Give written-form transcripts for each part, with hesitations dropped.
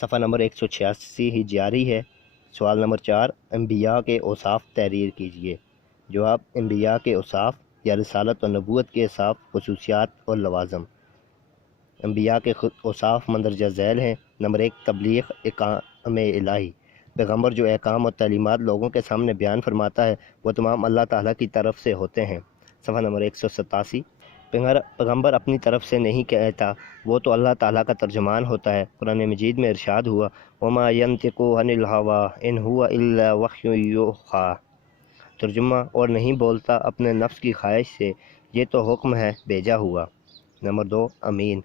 صفحہ نمبر 186 ہی جاری ہے۔ سوال نمبر 4، انبیاء کے اوصاف تحریر کیجیے۔ جواب: انبیاء کے اوصاف یا رسالت و نبوت کے اوصاف، خصوصیات اور لوازم۔ انبیاء کے اوصاف مندرجہ ذیل ہیں۔ نمبر 1، تبلیغ احکام الہی۔ پیغمبر جو احکام اور تعلیمات لوگوں کے سامنے بیان فرماتا ہے وہ تمام اللہ تعالیٰ کی طرف سے ہوتے ہیں۔ صفحہ نمبر 187، پیغمبر اپنی طرف سے نہیں کہتا، وہ تو اللہ تعالیٰ کا ترجمان ہوتا ہے۔ قرآن مجید میں ارشاد ہوا، وَمَا يَنطِقُ عَنِ الْهَوَىٰ إِنْ هُوَ إِلَّا وَحْيٌ يُوحَىٰ۔ ترجمہ: اور نہیں بولتا اپنے نفس کی خواہش سے، یہ تو حکم ہے بھیجا ہوا۔ نمبر 2، امین۔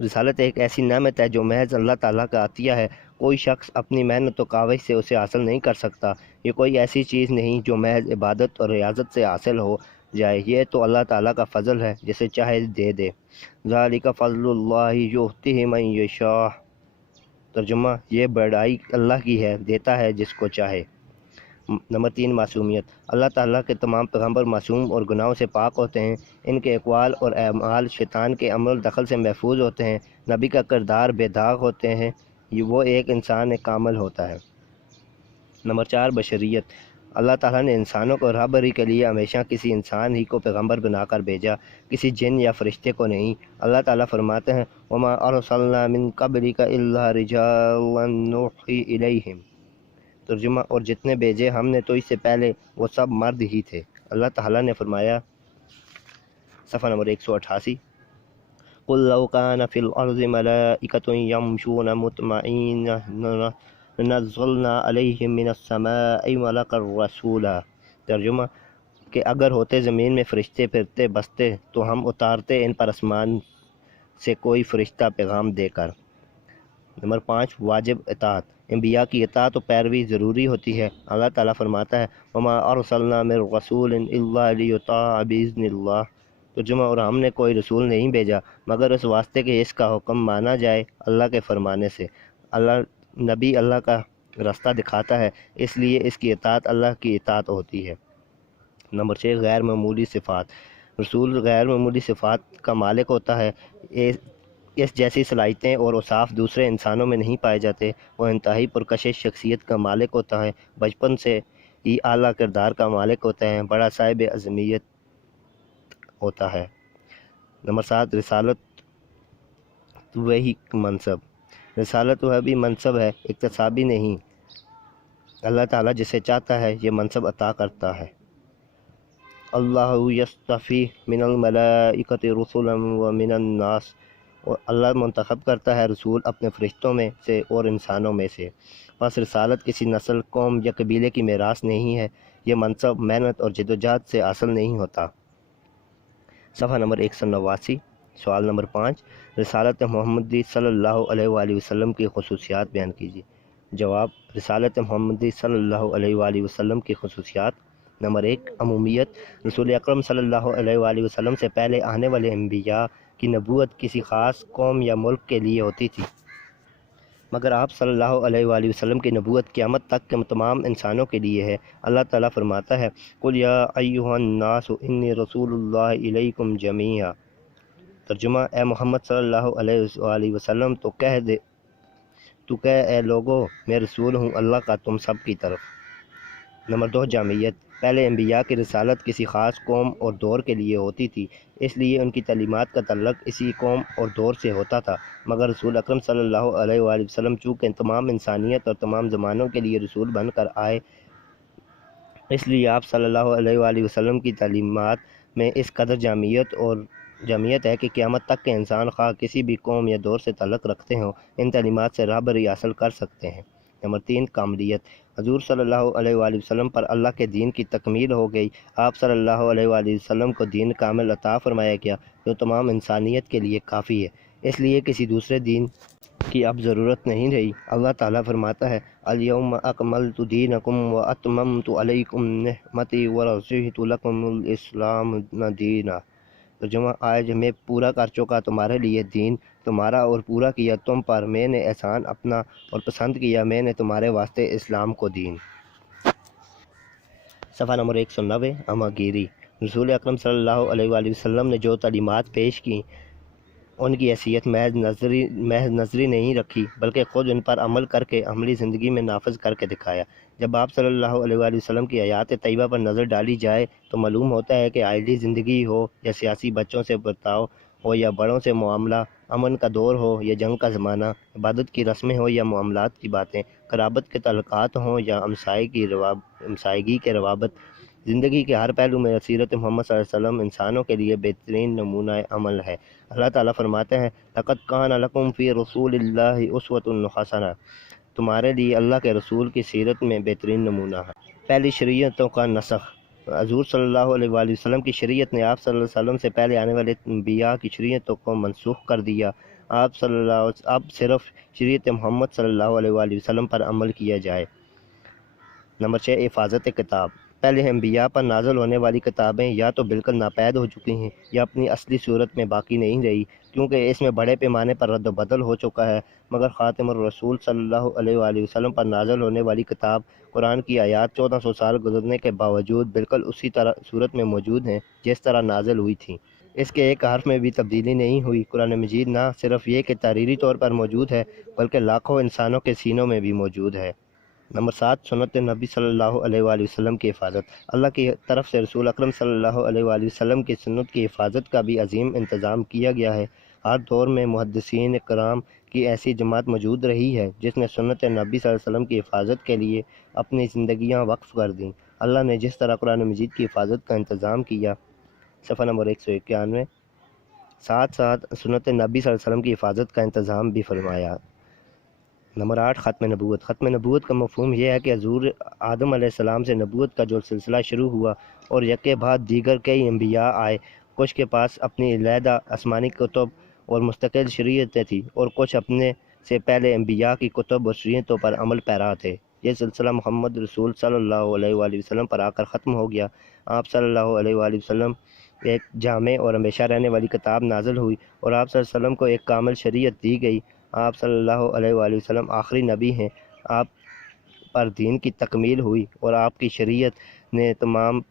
رسالت ایک ایسی نعمت ہے جو محض اللہ تعالیٰ کا عطیہ ہے۔ کوئی شخص اپنی محنت و کاوش سے اسے حاصل نہیں کر سکتا۔ یہ کوئی ایسی چیز نہیں جو محض عبادت اور ریاضت سے حاصل ہو جائے، یہ تو اللہ تعالیٰ کا فضل ہے، جسے چاہے دے دے۔ ذَلِكَ فَضْلُ اللَّهِ يُؤْتِيهِ مَن يَشَاءُ۔ ترجمہ: یہ بڑائی اللہ کی ہے، دیتا ہے جس کو چاہے۔ نمبر 3، معصومیت۔ اللہ تعالیٰ کے تمام پیغمبر معصوم اور گناہوں سے پاک ہوتے ہیں۔ ان کے اقوال اور اعمال شیطان کے عمل دخل سے محفوظ ہوتے ہیں۔ نبی کا کردار بے داغ ہوتے ہیں، وہ ایک انسان کامل ہوتا ہے۔ نمبر 4، بشریت۔ اللہ تعالیٰ نے انسانوں کو راہبری کے لیے ہمیشہ کسی انسان ہی کو پیغمبر بنا کر بھیجا، کسی جن یا فرشتے کو نہیں۔ اللہ تعالیٰ فرماتے ہیں، وَمَا أَرْسَلْنَا مِن قَبْلِكَ إِلَّا رِجَالًا نُوحِي إِلَيْهِمْ۔ ترجمہ: اور جتنے بھیجے ہم نے تو اس سے پہلے وہ سب مرد ہی تھے۔ اللہ تعالیٰ نے فرمایا، صفحہ نمبر 188، قُلْ لَوْ كَانَ فِي الْأَرْضِ مَلَائِكَةٌ يَمْشُونَ مُطْمَئِنِّينَ لَنَزَّلْنَا عَلَيْهِم مِّنَ السَّمَاءِ مَلَكًا رَّسُولًا۔ ترجمہ: کہ اگر ہوتے زمین میں فرشتے پھرتے بستے تو ہم اتارتے ان پر آسمان سے کوئی فرشتہ پیغام دے کر۔ نمبر 5، واجب اطاعت۔ انبیاء کی اطاعت و پیروی ضروری ہوتی ہے۔ اللہ تعالیٰ فرماتا ہے، وَمَا أَرْسَلْنَا مِن رَّسُولٍ إِلَّا لِيُطَاعَ بِإِذْنِ اللَّهِ۔ ترجمہ: اور ہم نے کوئی رسول نہیں بھیجا مگر اس واسطے کہ اس کا حکم مانا جائے اللہ کے فرمانے سے۔ نبی اللہ کا راستہ دکھاتا ہے، اس لیے اس کی اطاعت اللہ کی اطاعت ہوتی ہے۔ نمبر 6، غیر معمولی صفات۔ رسول غیر معمولی صفات کا مالک ہوتا ہے۔ اس جیسی صلاحیتیں اور اوصاف دوسرے انسانوں میں نہیں پائے جاتے۔ وہ انتہائی پرکشش شخصیت کا مالک ہوتا ہے، بچپن سے ہی اعلیٰ کردار کا مالک ہوتا ہے، بڑا صاحب عظمت ہوتا ہے۔ نمبر 7، رسالت وہی منصب۔ رسالت وہ بھی منصب ہے، اکتسابی نہیں۔ اللہ تعالیٰ جسے چاہتا ہے یہ منصب عطا کرتا ہے۔ اللہ یصطفی من الملائکۃ رسلا ومن الناس۔ اور اللہ منتخب کرتا ہے رسول اپنے فرشتوں میں سے اور انسانوں میں سے۔ پس رسالت کسی نسل، قوم یا قبیلے کی میراث نہیں ہے۔ یہ منصب محنت اور جدوجہد سے حاصل نہیں ہوتا۔ صفحہ نمبر 189۔ سوال نمبر 5، رسالت محمدی صلی اللہ علیہ وآلہ وسلم کی خصوصیات بیان کیجیے۔ جواب: رسالت محمدی صلی اللہ علیہ وآلہ وسلم کی خصوصیات۔ نمبر 1، عمومیت۔ رسول اکرم صلی اللہ علیہ وآلہ وسلم سے پہلے آنے والے انبیاء کی نبوت کسی خاص قوم یا ملک کے لیے ہوتی تھی، مگر آپ صلی اللہ علیہ وآلہ وسلم کی نبوت قیامت تک کے تمام انسانوں کے لیے ہے۔ اللہ تعالیٰ فرماتا ہے، قُلْ یَا أَیُّہَا النَّاسُ إِنِّی رَسُولُ اللَّہِ إِلَیْکُمْ جَمِیعًا۔ ترجمہ: اے محمد صلی اللہ علیہ وآلہ وسلم تو کہہ اے لوگو، میں رسول ہوں اللہ کا تم سب کی طرف۔ نمبر 2، جامعیت۔ پہلے انبیاء کی رسالت کسی خاص قوم اور دور کے لیے ہوتی تھی، اس لیے ان کی تعلیمات کا تعلق اسی قوم اور دور سے ہوتا تھا، مگر رسول اکرم صلی اللہ علیہ وآلہ وسلم چونکہ تمام انسانیت اور تمام زمانوں کے لیے رسول بن کر آئے، اس لیے آپ صلی اللہ علیہ وآلہ وسلم کی تعلیمات میں اس قدر جامعیت ہے کہ قیامت تک کے انسان خواہ کسی بھی قوم یا دور سے تعلق رکھتے ہوں، ان تعلیمات سے راہبری حاصل کر سکتے ہیں۔ نمبر 3، کاملیت۔ حضور صلی اللہ علیہ وآلہ وسلم پر اللہ کے دین کی تکمیل ہو گئی۔ آپ صلی اللہ علیہ وآلہ وسلم کو دین کامل عطا فرمایا گیا جو تمام انسانیت کے لیے کافی ہے، اس لیے کسی دوسرے دین کی اب ضرورت نہیں رہی۔ اللہ تعالیٰ فرماتا ہے، الیوم اکملت دینکم واتممت علیکم نعمتی ورضیت لکم الاسلام دینا۔ ترجمہ: آج میں پورا کر چکا تمہارے لیے دین تمہارا اور پورا کیا تم پر میں نے احسان اپنا اور پسند کیا میں نے تمہارے واسطے اسلام کو دین۔ صفحہ نمبر 190، امہ گیری۔ رسول اکرم صلی اللہ علیہ وآلہ وسلم نے جو تعلیمات پیش کیں ان کی حیثیت محض نظری نہیں رکھی بلکہ خود ان پر عمل کر کے عملی زندگی میں نافذ کر کے دکھایا۔ جب آپ صلی اللہ علیہ وآلہ وسلم کی حیات طیبہ پر نظر ڈالی جائے تو معلوم ہوتا ہے کہ عائلی زندگی ہو یا سیاسی بچوں سے برتاؤ ہو یا بڑوں سے معاملہ، امن کا دور ہو یا جنگ کا زمانہ، عبادت کی رسمیں ہوں یا معاملات کی باتیں، قرابت کے تعلقات ہوں یا ہمسائیگی کے روابط، زندگی کے ہر پہلو میں سیرت محمد صلی اللہ علیہ وسلم انسانوں کے لیے بہترین نمونہ عمل ہے۔ اللہ تعالیٰ فرماتے ہیں لَقَدْ كَانَ لَكُمْ فِي رَسُولِ اللَّهِ أُسْوَةٌ حَسَنَةٌ، تمہارے لیے اللہ کے رسول کی سیرت میں بہترین نمونہ ہے۔ پہلی شریعتوں کا نسخ، حضور صلی اللہ علیہ وآلہ وسلم کی شریعت نے آپ صلی اللہ علیہ وسلم سے پہلے آنے والے انبیاء کی شریعتوں کو منسوخ کر دیا۔ اب صرف شریعت محمد صلی اللہ علیہ وآلہ وسلم پر عمل کیا جائے۔ نمبر 6، حفاظت کتاب۔ پہلے انبیاء پر نازل ہونے والی کتابیں یا تو بالکل ناپید ہو چکی ہیں یا اپنی اصلی صورت میں باقی نہیں رہی، کیونکہ اس میں بڑے پیمانے پر رد و بدل ہو چکا ہے، مگر خاتم الرسول صلی اللہ علیہ وآلہ وسلم پر نازل ہونے والی کتاب قرآن کی آیات 1400 سال گزرنے کے باوجود بالکل اسی طرح صورت میں موجود ہیں جس طرح نازل ہوئی تھیں۔ اس کے ایک حرف میں بھی تبدیلی نہیں ہوئی۔ قرآن مجید نہ صرف یہ کہ تحریری طور پر موجود ہے بلکہ لاکھوں انسانوں کے سینوں میں بھی موجود ہے۔ نمبر 7، سنت نبی صلی اللہ علیہ وآلہ وسلم کی حفاظت۔ اللہ کی طرف سے رسول اکرم صلی اللہ علیہ وآلہ وسلم کی سنت کی حفاظت کا بھی عظیم انتظام کیا گیا ہے۔ ہر دور میں محدثین کرام کی ایسی جماعت موجود رہی ہے جس نے سنت نبی صلی اللہ علیہ وسلم کی حفاظت کے لیے اپنی زندگیاں وقف کر دیں۔ اللہ نے جس طرح قرآن مجید کی حفاظت کا انتظام کیا، صفحہ نمبر 191، ساتھ ساتھ سنت نبی صلی اللہ علیہ وسلم کی حفاظت کا انتظام بھی فرمایا۔ نمبر 8، ختم نبوت۔ ختم نبوت کا مفہوم یہ ہے کہ حضور آدم علیہ السلام سے نبوت کا جو سلسلہ شروع ہوا اور یکے بعد دیگر کئی انبیاء آئے، کچھ کے پاس اپنی علیحدہ آسمانی کتب اور مستقل شریعتیں تھیں اور کچھ اپنے سے پہلے انبیاء کی کتب اور شریعتوں پر عمل پیرا تھے۔ یہ سلسلہ محمد رسول صلی اللہ علیہ وآلہ وسلم پر آ کر ختم ہو گیا۔ آپ صلی اللہ علیہ وآلہ وسلم ایک جامع اور ہمیشہ رہنے والی کتاب نازل ہوئی اور آپ صلی اللہ علیہ وسلم کو ایک کامل شریعت دی گئی۔ آپ صلی اللہ علیہ وآلہ وسلم آخری نبی ہیں۔ آپ پر دین کی تکمیل ہوئی اور آپ کی شریعت نے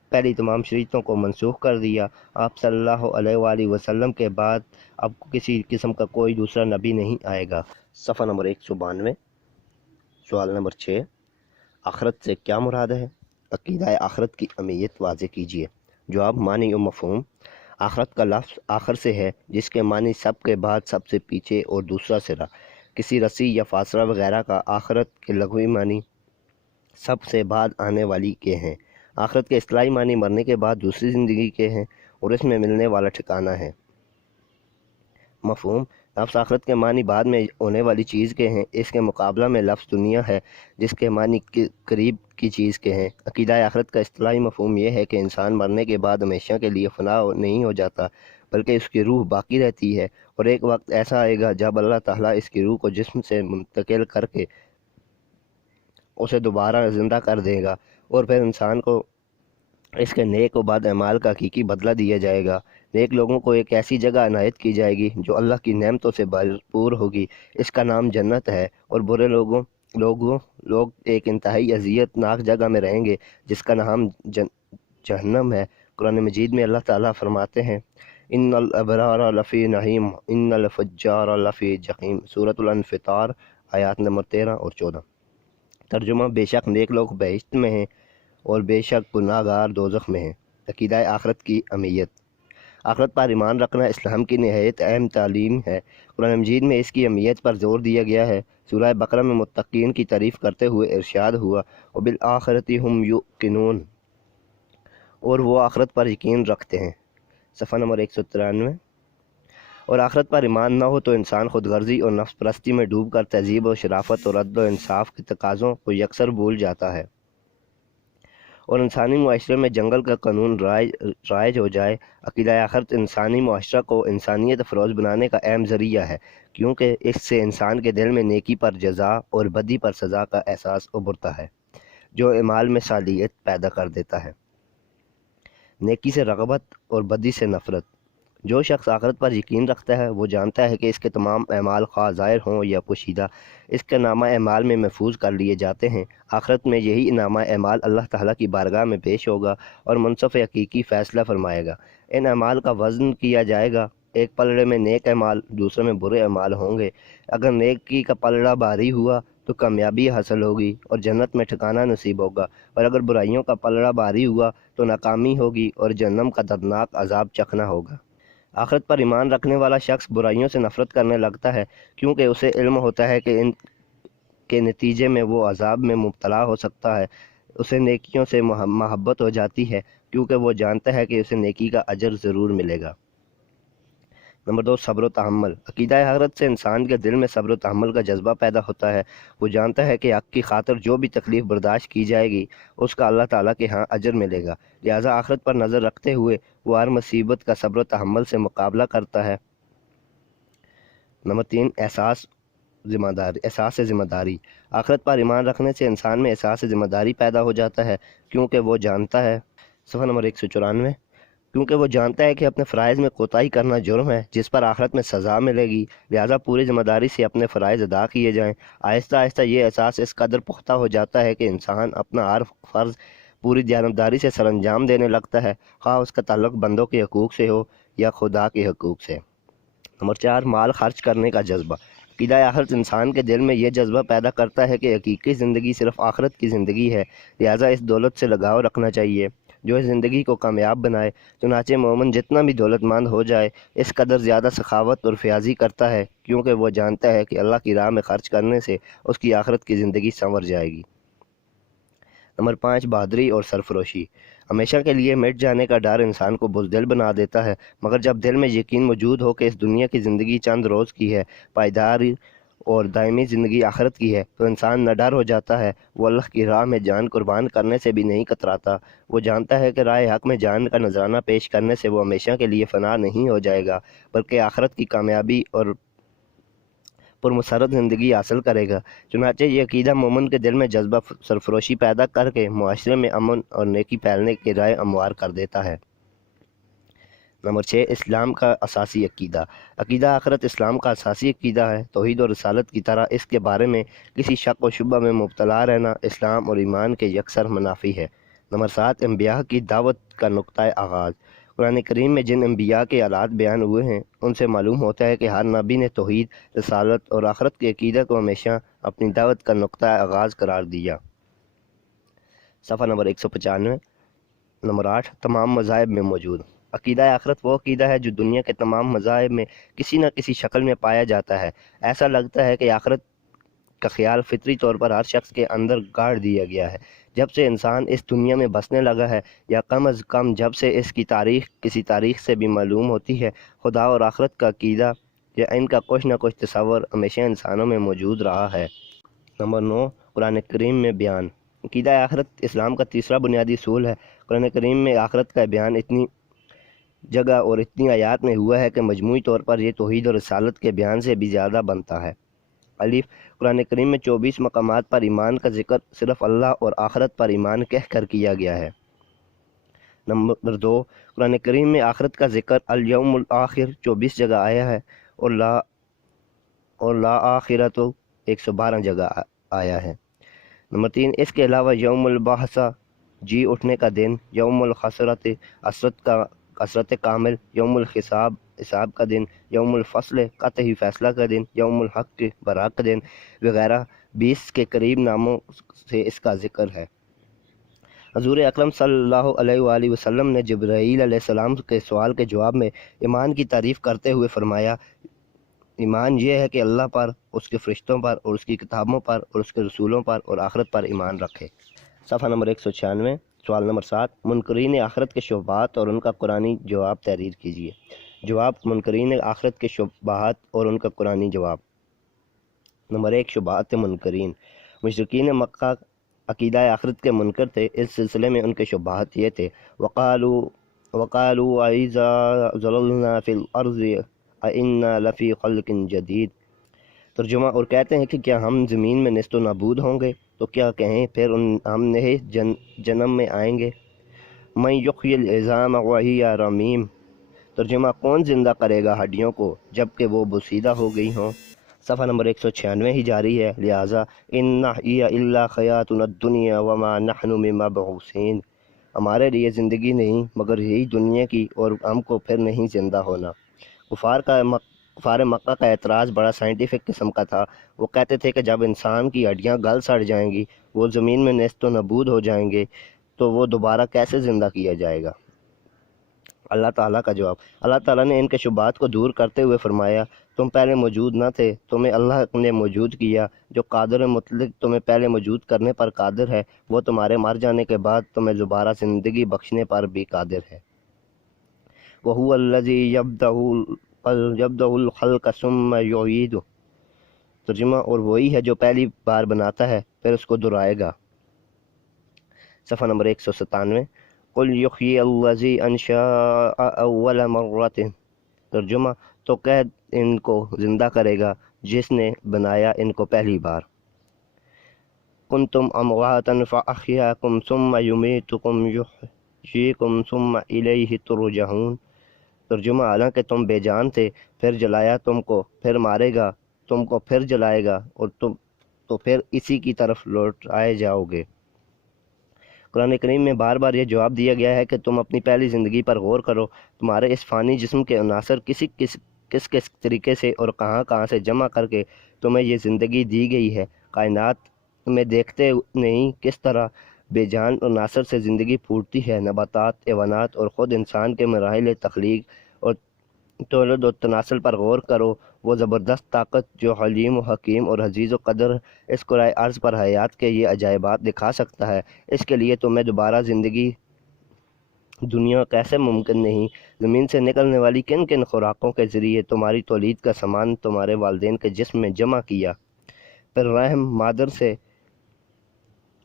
پہلی تمام شریعتوں کو منسوخ کر دیا۔ آپ صلی اللہ علیہ وآلہ وسلم کے بعد اب کسی قسم کا کوئی دوسرا نبی نہیں آئے گا۔ صفحہ نمبر 192، سوال نمبر 6، آخرت سے کیا مراد ہے؟ عقیدہ آخرت کی اہمیت واضح کیجیے۔ جواب، معنی و مفہوم۔ آخرت کا لفظ آخر سے ہے، جس کے معنی سب کے بعد، سب سے پیچھے اور دوسرا سرا، کسی رسی یا فاصلہ وغیرہ کا۔ آخرت کے لغوی معنی سب سے بعد آنے والی کے ہیں۔ آخرت کے اصطلاحی معنی مرنے کے بعد دوسری زندگی کے ہیں اور اس میں ملنے والا ٹھکانہ ہے۔ مفہوم، لفظ آخرت کے معنی بعد میں ہونے والی چیز کے ہیں، اس کے مقابلہ میں لفظ دنیا ہے جس کے معنی قریب کی چیز کے ہیں۔ عقیدہ آخرت کا اصطلاحی مفہوم یہ ہے کہ انسان مرنے کے بعد ہمیشہ کے لیے فنا نہیں ہو جاتا بلکہ اس کی روح باقی رہتی ہے، اور ایک وقت ایسا آئے گا جب اللہ تعالیٰ اس کی روح کو جسم سے منتقل کر کے اسے دوبارہ زندہ کر دے گا اور پھر انسان کو اس کے نیک و بد اعمال کا حقیقی بدلہ دیا جائے گا۔ نیک لوگوں کو ایک ایسی جگہ عنایت کی جائے گی جو اللہ کی نعمتوں سے بھرپور ہوگی، اس کا نام جنت ہے، اور برے لوگ ایک انتہائی اذیت ناک جگہ میں رہیں گے جس کا نام جہنم ہے۔ قرآن مجید میں اللہ تعالیٰ فرماتے ہیں ان الابرار لفی نعیم ان الفجار لفی جحیم، سورۃ الانفطار، آیات نمبر 13 اور 14۔ ترجمہ، بے شک نیک لوگ بہشت میں ہیں اور بے شک گناہ گار دوزخ میں ہیں۔ عقیدہ آخرت کی اہمیت۔ آخرت پر ایمان رکھنا اسلام کی نہایت اہم تعلیم ہے۔ قرآن مجید میں اس کی اہمیت پر زور دیا گیا ہے۔ سورہ بقرہ میں متقین کی تعریف کرتے ہوئے ارشاد ہوا وبالآخرۃ ہم یوقنون، اور وہ آخرت پر یقین رکھتے ہیں، صفحہ نمبر 193۔ اور آخرت پر ایمان نہ ہو تو انسان خود غرضی اور نفس پرستی میں ڈوب کر تہذیب و شرافت اور عدل و انصاف کے تقاضوں کو یکسر بھول جاتا ہے اور انسانی معاشرے میں جنگل کا قانون رائج ہو جائے۔ عقیدہ آخرت انسانی معاشرہ کو انسانیت افروز بنانے کا اہم ذریعہ ہے، کیونکہ اس سے انسان کے دل میں نیکی پر جزا اور بدی پر سزا کا احساس ابھرتا ہے، جو اعمال میں صالحیت پیدا کر دیتا ہے، نیکی سے رغبت اور بدی سے نفرت۔ جو شخص آخرت پر یقین رکھتا ہے وہ جانتا ہے کہ اس کے تمام اعمال خواہ ظاہر ہوں یا پوشیدہ، اس کے نامہ اعمال میں محفوظ کر لیے جاتے ہیں۔ آخرت میں یہی نامہ اعمال اللہ تعالیٰ کی بارگاہ میں پیش ہوگا اور منصف حقیقی فیصلہ فرمائے گا۔ ان اعمال کا وزن کیا جائے گا ایک پلڑے میں نیک اعمال، دوسرے میں برے اعمال ہوں گے۔ اگر نیکی کا پلڑا بھاری ہوا تو کامیابی حاصل ہوگی اور جنت میں ٹھکانہ نصیب ہوگا، اور اگر برائیوں کا پلڑا بھاری ہوا تو ناکامی ہوگی اور جہنم کا دردناک عذاب چکھنا ہوگا۔ آخرت پر ایمان رکھنے والا شخص برائیوں سے نفرت کرنے لگتا ہے، کیونکہ اسے علم ہوتا ہے کہ ان کے نتیجے میں وہ عذاب میں مبتلا ہو سکتا ہے۔ اسے نیکیوں سے محبت ہو جاتی ہے، کیونکہ وہ جانتا ہے کہ اسے نیکی کا اجر ضرور ملے گا۔ نمبر 2، صبر و تحمل۔ عقیدہ آخرت سے انسان کے دل میں صبر و تحمل کا جذبہ پیدا ہوتا ہے۔ وہ جانتا ہے کہ حق کی خاطر جو بھی تکلیف برداشت کی جائے گی اس کا اللہ تعالیٰ کے ہاں اجر ملے گا، لہٰذا آخرت پر نظر رکھتے ہوئے وہ ہر مصیبت کا صبر و تحمل سے مقابلہ کرتا ہے۔ نمبر 3، احساس ذمہ داری۔ آخرت پر ایمان رکھنے سے انسان میں احساس ذمہ داری پیدا ہو جاتا ہے، کیونکہ وہ جانتا ہے صفحہ نمبر 194، کیونکہ وہ جانتا ہے کہ اپنے فرائض میں کوتاہی کرنا جرم ہے جس پر آخرت میں سزا ملے گی، لہٰذا پوری ذمہ داری سے اپنے فرائض ادا کیے جائیں۔ آہستہ آہستہ یہ احساس اس قدر پختہ ہو جاتا ہے کہ انسان اپنا ہر فرض پوری دیانتداری سے سر انجام دینے لگتا ہے، خواہ اس کا تعلق بندوں کے حقوق سے ہو یا خدا کے حقوق سے۔ نمبر 4، مال خرچ کرنے کا جذبہ۔ عقیدہ آخرت انسان کے دل میں یہ جذبہ پیدا کرتا ہے کہ حقیقی زندگی صرف آخرت کی زندگی ہے، لہٰذا اس دولت سے لگاؤ رکھنا چاہیے جو اس زندگی کو کامیاب بنائے۔ چنانچہ مومن جتنا بھی دولت مند ہو جائے اس قدر زیادہ سخاوت اور فیاضی کرتا ہے، کیونکہ وہ جانتا ہے کہ اللہ کی راہ میں خرچ کرنے سے اس کی آخرت کی زندگی سنور جائے گی۔ نمبر 5، بہادری اور سرفروشی۔ ہمیشہ کے لیے مٹ جانے کا ڈر انسان کو بزدل بنا دیتا ہے، مگر جب دل میں یقین موجود ہو کہ اس دنیا کی زندگی چند روز کی ہے، پائیداری اور دائمی زندگی آخرت کی ہے، تو انسان نہ ڈر ہو جاتا ہے۔ وہ اللہ کی راہ میں جان قربان کرنے سے بھی نہیں کتراتا۔ وہ جانتا ہے کہ راہ حق میں جان کا نذرانہ پیش کرنے سے وہ ہمیشہ کے لیے فنا نہیں ہو جائے گا، بلکہ آخرت کی کامیابی اور پرمسرت زندگی حاصل کرے گا۔ چنانچہ یہ عقیدہ مومن کے دل میں جذبہ سرفروشی پیدا کر کے معاشرے میں امن اور نیکی پھیلنے کے رائے ہموار کر دیتا ہے۔ نمبر 6، اسلام کا اساسی عقیدہ۔ عقیدہ آخرت اسلام کا اساسی عقیدہ ہے۔ توحید اور رسالت کی طرح اس کے بارے میں کسی شک و شبہ میں مبتلا رہنا اسلام اور ایمان کے یکسر منافی ہے۔ نمبر 7، انبیاء کی دعوت کا نقطۂ آغاز۔ قرآن کریم میں جن انبیاء کے حالات بیان ہوئے ہیں ان سے معلوم ہوتا ہے کہ ہر نبی نے توحید، رسالت اور آخرت کے عقیدہ کو ہمیشہ اپنی دعوت کا نقطۂ آغاز قرار دیا۔ صفحہ نمبر 195۔ نمبر 8، تمام مذاہب میں موجود۔ عقیدہ آخرت وہ عقیدہ ہے جو دنیا کے تمام مذاہب میں کسی نہ کسی شکل میں پایا جاتا ہے۔ ایسا لگتا ہے کہ آخرت کا خیال فطری طور پر ہر شخص کے اندر گاڑ دیا گیا ہے جب سے انسان اس دنیا میں بسنے لگا ہے، یا کم از کم جب سے اس کی تاریخ کسی تاریخ سے بھی معلوم ہوتی ہے۔ خدا اور آخرت کا عقیدہ یا ان کا کچھ نہ کچھ تصور ہمیشہ انسانوں میں موجود رہا ہے۔ نمبر 9، قرآن کریم میں بیان۔ عقیدہ آخرت اسلام کا تیسرا بنیادی اصول ہے۔ قرآن کریم میں آخرت کا بیان اتنی جگہ اور اتنی آیات میں ہوا ہے کہ مجموعی طور پر یہ توحید اور رسالت کے بیان سے بھی زیادہ بنتا ہے۔ الف، قرآن کریم میں 24 مقامات پر ایمان کا ذکر صرف اللہ اور آخرت پر ایمان کہہ کر کیا گیا ہے۔ نمبر 2، قرآن کریم میں آخرت کا ذکر الیوم الآخر 24 جگہ آیا ہے اور لا آخرت 112 جگہ آیا ہے۔ نمبر 3، اس کے علاوہ یوم البعث جی اٹھنے کا دن، یوم الحسرت حسرت کامل، یوم الحساب حساب کا دن، یوم الفصل قطعی فیصلہ کا دن، یوم الحق برحق کا دن وغیرہ 20 کے قریب ناموں سے اس کا ذکر ہے۔ حضور اکرم صلی اللہ علیہ وآلہ وسلم نے جبرائیل علیہ السلام کے سوال کے جواب میں ایمان کی تعریف کرتے ہوئے فرمایا، ایمان یہ ہے کہ اللہ پر، اس کے فرشتوں پر اور اس کی کتابوں پر اور اس کے رسولوں پر اور آخرت پر ایمان رکھے۔ صفحہ نمبر 196، سوال نمبر 7، منکرین آخرت کے شبہات اور ان کا قرآنی جواب تحریر کیجیے۔ جواب، منکرین آخرت کے شبہات اور ان کا قرآنی جواب۔ نمبر 1، شبہات منکرین۔ مشرکین مکہ عقیدہ آخرت کے منکر تھے۔ اس سلسلے میں ان کے شبہات یہ تھے، وقالوا اذا ضللنا فی الارض انا لفی خلق جدید۔ ترجمہ، اور کہتے ہیں کہ کیا ہم زمین میں نیست و نابود ہوں گے تو کیا کہیں پھر ہم نئے جنم میں آئیں گے۔ من یحیی العظام وہی رمیم۔ ترجمہ، کون زندہ کرے گا ہڈیوں کو جبکہ وہ بوسیدہ ہو گئی ہوں۔ صفحہ نمبر 196 ہی جاری ہے، لہٰذا ان نحیی الا حیاتنا الدنیا وما نحن بمبعوثین۔ ہمارے لیے زندگی نہیں مگر یہی دنیا کی، اور ہم کو پھر نہیں زندہ ہونا۔ کفار مکہ کا اعتراض بڑا سائنٹیفک قسم کا تھا۔ وہ کہتے تھے کہ جب انسان کی ہڈیاں گل سڑ جائیں گی، وہ زمین میں نیست و نابود ہو جائیں گے، تو وہ دوبارہ کیسے زندہ کیا جائے گا؟ اللہ تعالیٰ کا جواب: اللہ تعالیٰ نے ان کے شبہات کو دور کرتے ہوئے فرمایا، تم پہلے موجود نہ تھے، تمہیں اللہ نے موجود کیا، جو قادر مطلق تمہیں پہلے موجود کرنے پر قادر ہے، وہ تمہارے مر جانے کے بعد تمہیں دوبارہ زندگی بخشنے پر بھی قادر ہے۔ وَهُوَ الَّذِي يَبْدَأُ الْخَلْقَ ثُمَّ يُعِيدُهُ۔ ترجمہ: اور وہی ہے جو پہلی بار بناتا ہے پھر اس کو دہرائے گا۔ صفحہ نمبر 197۔ قُلْ يُحْيِي الَّذِي أَنشَأَ أَوَّلَ مَرَّةٍ۔ ترجمہ: تو کہہ ان کو زندہ کرے گا جس نے بنایا ان کو پہلی بار۔ كُنْتُمْ أَمْوَاتًا فَأَحْيَاكُمْ ثُمَّ يُمِيتُكُمْ يُحْيِيكُمْ ثُمَّ إِلَيْهِ تُرْجَعُونَ۔ ترجمہ: حالانکہ تم بے جان تھے، پھر جلایا تم کو، پھر مارے گا تم کو، پھر جلائے گا، اور تم تو پھر اسی کی طرف لوٹائے جاؤ گے۔ قرآن کریم میں بار بار یہ جواب دیا گیا ہے کہ تم اپنی پہلی زندگی پر غور کرو۔ تمہارے اس فانی جسم کے عناصر کس طریقے سے اور کہاں سے جمع کر کے تمہیں یہ زندگی دی گئی ہے۔ کائنات میں دیکھتے نہیں کس طرح بے جان عناصر سے زندگی پھوٹتی ہے۔ نباتات، حیوانات اور خود انسان کے مراحل تخلیق اور تولد و تناسل پر غور کرو۔ وہ زبردست طاقت جو حلیم و حکیم اور عزیز و قدر اس کرۂ ارض پر حیات کے یہ عجائبات دکھا سکتا ہے، اس کے لیے تمہیں دوبارہ زندگی دنیا کیسے ممکن نہیں؟ زمین سے نکلنے والی کن کن خوراکوں کے ذریعے تمہاری تولید کا سامان تمہارے والدین کے جسم میں جمع کیا، پھر رحم مادر سے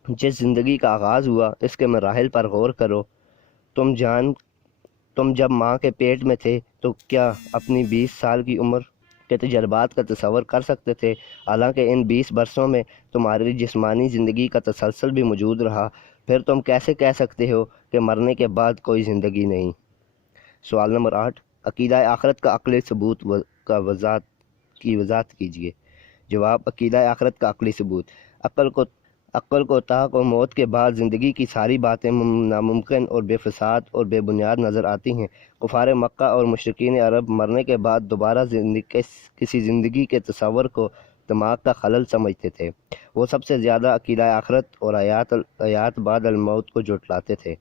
جس زندگی کا آغاز ہوا اس کے مراحل پر غور کرو۔ تم جب ماں کے پیٹ میں تھے تو کیا اپنی 20 سال کی عمر کے تجربات کا تصور کر سکتے تھے؟ حالانکہ ان 20 برسوں میں تمہاری جسمانی زندگی کا تسلسل بھی موجود رہا، پھر تم کیسے کہہ سکتے ہو کہ مرنے کے بعد کوئی زندگی نہیں؟ سوال نمبر 8، عقیدہ آخرت کا عقلی ثبوت کی وضاحت کیجیے۔ جواب: عقیدہ آخرت کا عقلی ثبوت: عقل کو تاک و موت کے بعد زندگی کی ساری باتیں ناممکن اور بے فساد اور بے بنیاد نظر آتی ہیں۔ کفار مکہ اور مشرکین عرب مرنے کے بعد دوبارہ کسی زندگی کے تصور کو دماغ کا خلل سمجھتے تھے۔ وہ سب سے زیادہ عقیدہ آخرت اور حیات بعد الموت کو جھٹلاتے تھے۔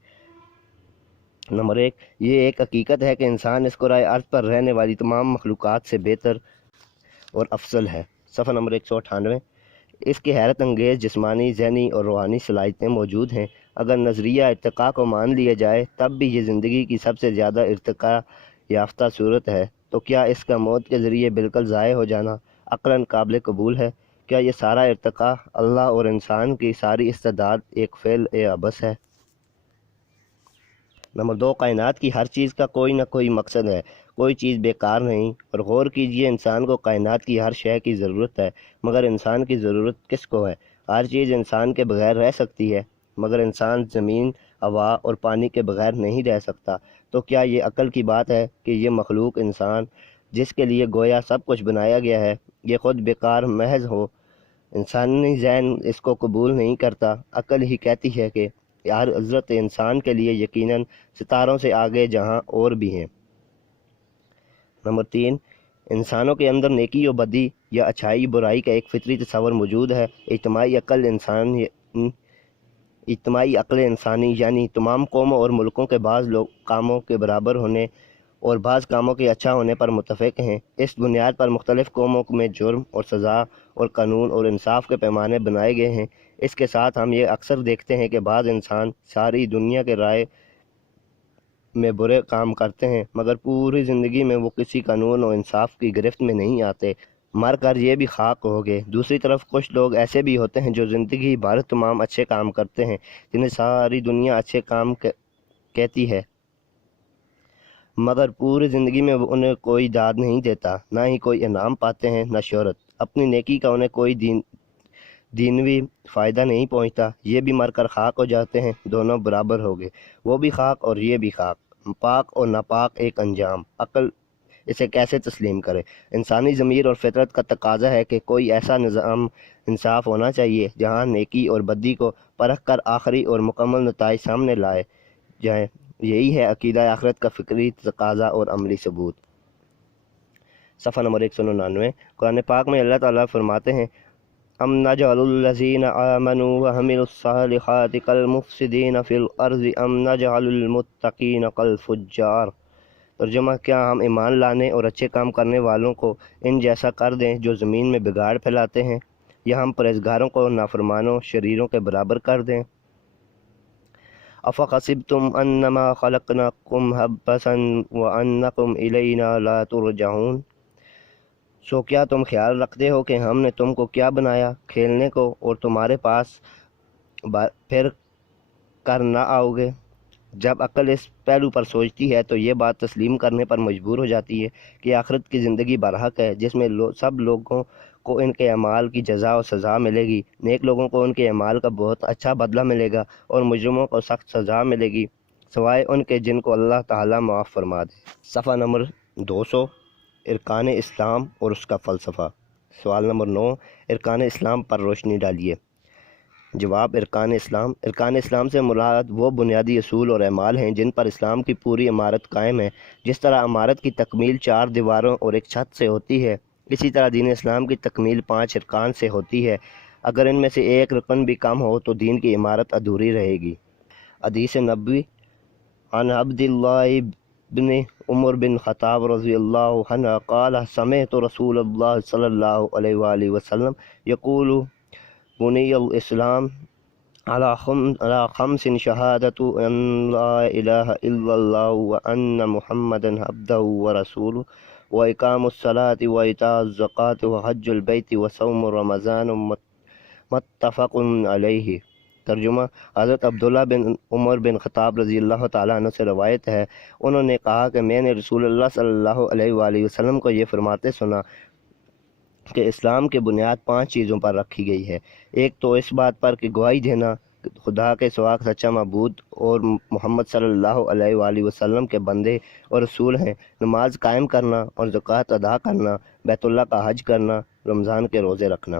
نمبر 1، یہ ایک حقیقت ہے کہ انسان اس کرۂ ارض پر رہنے والی تمام مخلوقات سے بہتر اور افضل ہے۔ صفحہ نمبر 198۔ اس کی حیرت انگیز جسمانی، ذہنی اور روحانی صلاحیتیں موجود ہیں۔ اگر نظریہ ارتقاء کو مان لیا جائے تب بھی یہ زندگی کی سب سے زیادہ ارتقاء یافتہ صورت ہے، تو کیا اس کا موت کے ذریعے بالکل ضائع ہو جانا عقلاً قابل قبول ہے؟ کیا یہ سارا ارتقاء اللہ اور انسان کی ساری استعداد ایک فعل عبث ہے؟ نمبر 2، کائنات کی ہر چیز کا کوئی نہ کوئی مقصد ہے، کوئی چیز بیکار نہیں۔ اور غور کیجئے، انسان کو کائنات کی ہر شے کی ضرورت ہے، مگر انسان کی ضرورت کس کو ہے؟ ہر چیز انسان کے بغیر رہ سکتی ہے، مگر انسان زمین، ہوا اور پانی کے بغیر نہیں رہ سکتا۔ تو کیا یہ عقل کی بات ہے کہ یہ مخلوق انسان، جس کے لیے گویا سب کچھ بنایا گیا ہے، یہ خود بیکار محض ہو؟ انسانی ذہن اس کو قبول نہیں کرتا۔ عقل ہی کہتی ہے کہ ہر حضرت انسان کے لیے یقیناً ستاروں سے آگے جہاں اور بھی ہیں۔ نمبر 3، انسانوں کے اندر نیکی و بدی یا اچھائی برائی کا ایک فطری تصور موجود ہے۔ اجتماعی عقل انسانی یعنی تمام قوموں اور ملکوں کے بعض کاموں کے برابر ہونے اور بعض کاموں کے اچھا ہونے پر متفق ہیں۔ اس بنیاد پر مختلف قوموں میں جرم اور سزا اور قانون اور انصاف کے پیمانے بنائے گئے ہیں۔ اس کے ساتھ ہم یہ اکثر دیکھتے ہیں کہ بعض انسان ساری دنیا کے رائے میں برے کام کرتے ہیں، مگر پوری زندگی میں وہ کسی قانون و انصاف کی گرفت میں نہیں آتے، مر کر یہ بھی خاک ہو گئے۔ دوسری طرف کچھ لوگ ایسے بھی ہوتے ہیں جو زندگی بھر تمام اچھے کام کرتے ہیں، جنہیں ساری دنیا اچھے کام کہتی ہے، مگر پوری زندگی میں وہ انہیں کوئی داد نہیں دیتا، نہ ہی کوئی انعام پاتے ہیں، نہ شہرت۔ اپنی نیکی کا انہیں کوئی دینوی فائدہ نہیں پہنچتا، یہ بھی مر کر خاک ہو جاتے ہیں، دونوں برابر ہو گئے، وہ بھی خاک اور یہ بھی خاک، پاک اور ناپاک ایک انجام۔ عقل اسے کیسے تسلیم کرے؟ انسانی ضمیر اور فطرت کا تقاضا ہے کہ کوئی ایسا نظام انصاف ہونا چاہیے جہاں نیکی اور بدی کو پرکھ کر آخری اور مکمل نتائج سامنے لائے جائیں۔ یہی ہے عقیدہ آخرت کا فکری تقاضا اور عملی ثبوت۔ صفحہ نمبر 199۔ قرآن پاک میں اللہ تعالیٰ فرماتے ہیں ام نجعل الذین آمنوا وعملوا الصالحات کالمفسدین فی الارض ام نجعل المتقین کالفجار۔ ترجمہ، کیا ہم ایمان لانے اور اچھے کام کرنے والوں کو ان جیسا کر دیں جو زمین میں بگاڑ پھیلاتے ہیں، یا ہم پرہیزگاروں کو نافرمانوں شریروں کے برابر کر دیں؟ افحسبتم انما خلقناکم عبثا وانکم الینا لا ترجعون۔ سو کیا تم خیال رکھتے ہو کہ ہم نے تم کو کیا بنایا، کھیلنے کو، اور تمہارے پاس پھر کر نہ آؤ گے؟ جب عقل اس پہلو پر سوچتی ہے تو یہ بات تسلیم کرنے پر مجبور ہو جاتی ہے کہ آخرت کی زندگی برحق ہے، جس میں سب لوگوں کو ان کے اعمال کی جزا و سزا ملے گی۔ نیک لوگوں کو ان کے اعمال کا بہت اچھا بدلہ ملے گا اور مجرموں کو سخت سزا ملے گی، سوائے ان کے جن کو اللہ تعالیٰ معاف فرما دے۔ صفحہ نمبر 200۔ ارکان اسلام اور اس کا فلسفہ۔ سوال نمبر 9، ارکان اسلام پر روشنی ڈالیے۔ جواب، ارکان اسلام سے مراد وہ بنیادی اصول اور اعمال ہیں جن پر اسلام کی پوری عمارت قائم ہے۔ جس طرح عمارت کی تکمیل 4 دیواروں اور ایک چھت سے ہوتی ہے، اسی طرح دین اسلام کی تکمیل 5 ارکان سے ہوتی ہے۔ اگر ان میں سے ایک رکن بھی کم ہو تو دین کی عمارت ادھوری رہے گی۔ حدیث نبوی، عن عبداللہ بن عمر بن خطاب رضی اللہ عنہ قال سمعت رسول اللہ صلی اللہ علیہ وآلہ وسلم یقول بنی الاسلام على 5 شہادت ان لا الہ الا اللہ وان محمدا عبدہ ورسولہ واقام الصلاۃ وایتاء الزکوٰۃ وحج البیت وصوم رمضان متفق علیہ۔ ترجمہ، حضرت عبداللہ بن عمر بن خطاب رضی اللہ تعالیٰ عنہ سے روایت ہے، انہوں نے کہا کہ میں نے رسول اللہ صلی اللہ علیہ وآلہ وسلم کو یہ فرماتے سنا کہ اسلام کی بنیاد 5 چیزوں پر رکھی گئی ہے۔ ایک تو اس بات پر کہ گواہی دینا خدا کے سوا سچا معبود اور محمد صلی اللہ علیہ وآلہ وسلم کے بندے اور رسول ہیں، نماز قائم کرنا اور زکوٰۃ ادا کرنا، بیت اللہ کا حج کرنا، رمضان کے روزے رکھنا۔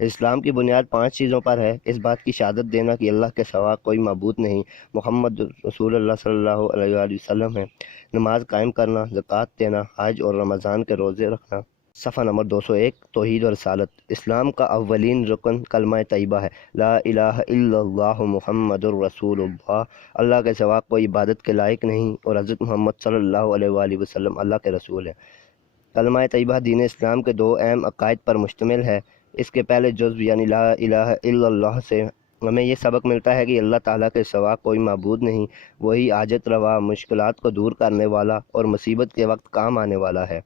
اسلام کی بنیاد 5 چیزوں پر ہے۔ اس بات کی شہادت دینا کہ اللہ کے سوا کوئی معبود نہیں، محمد رسول اللہ صلی اللہ علیہ وآلہ وسلم ہے، نماز قائم کرنا، زکوٰۃ دینا، حج اور رمضان کے روزے رکھنا۔ صفحہ نمبر 201۔ توحید و رسالت۔ اسلام کا اولین رکن کلمہ طیبہ ہے، لا الہ الا اللہ محمد الرسول اللہ، اللہ کے سوا کوئی عبادت کے لائق نہیں اور حضرت محمد صلی اللہ علیہ وآلہ وسلم اللہ کے رسول ہیں۔ کلمہ طیبہ دین اسلام کے 2 اہم عقائد پر مشتمل ہے۔ اس کے پہلے جزو یعنی لا الہ الا اللہ سے ہمیں یہ سبق ملتا ہے کہ اللہ تعالیٰ کے سوا کوئی معبود نہیں، وہی حاجت روا، مشکلات کو دور کرنے والا اور مصیبت کے وقت کام آنے والا ہے۔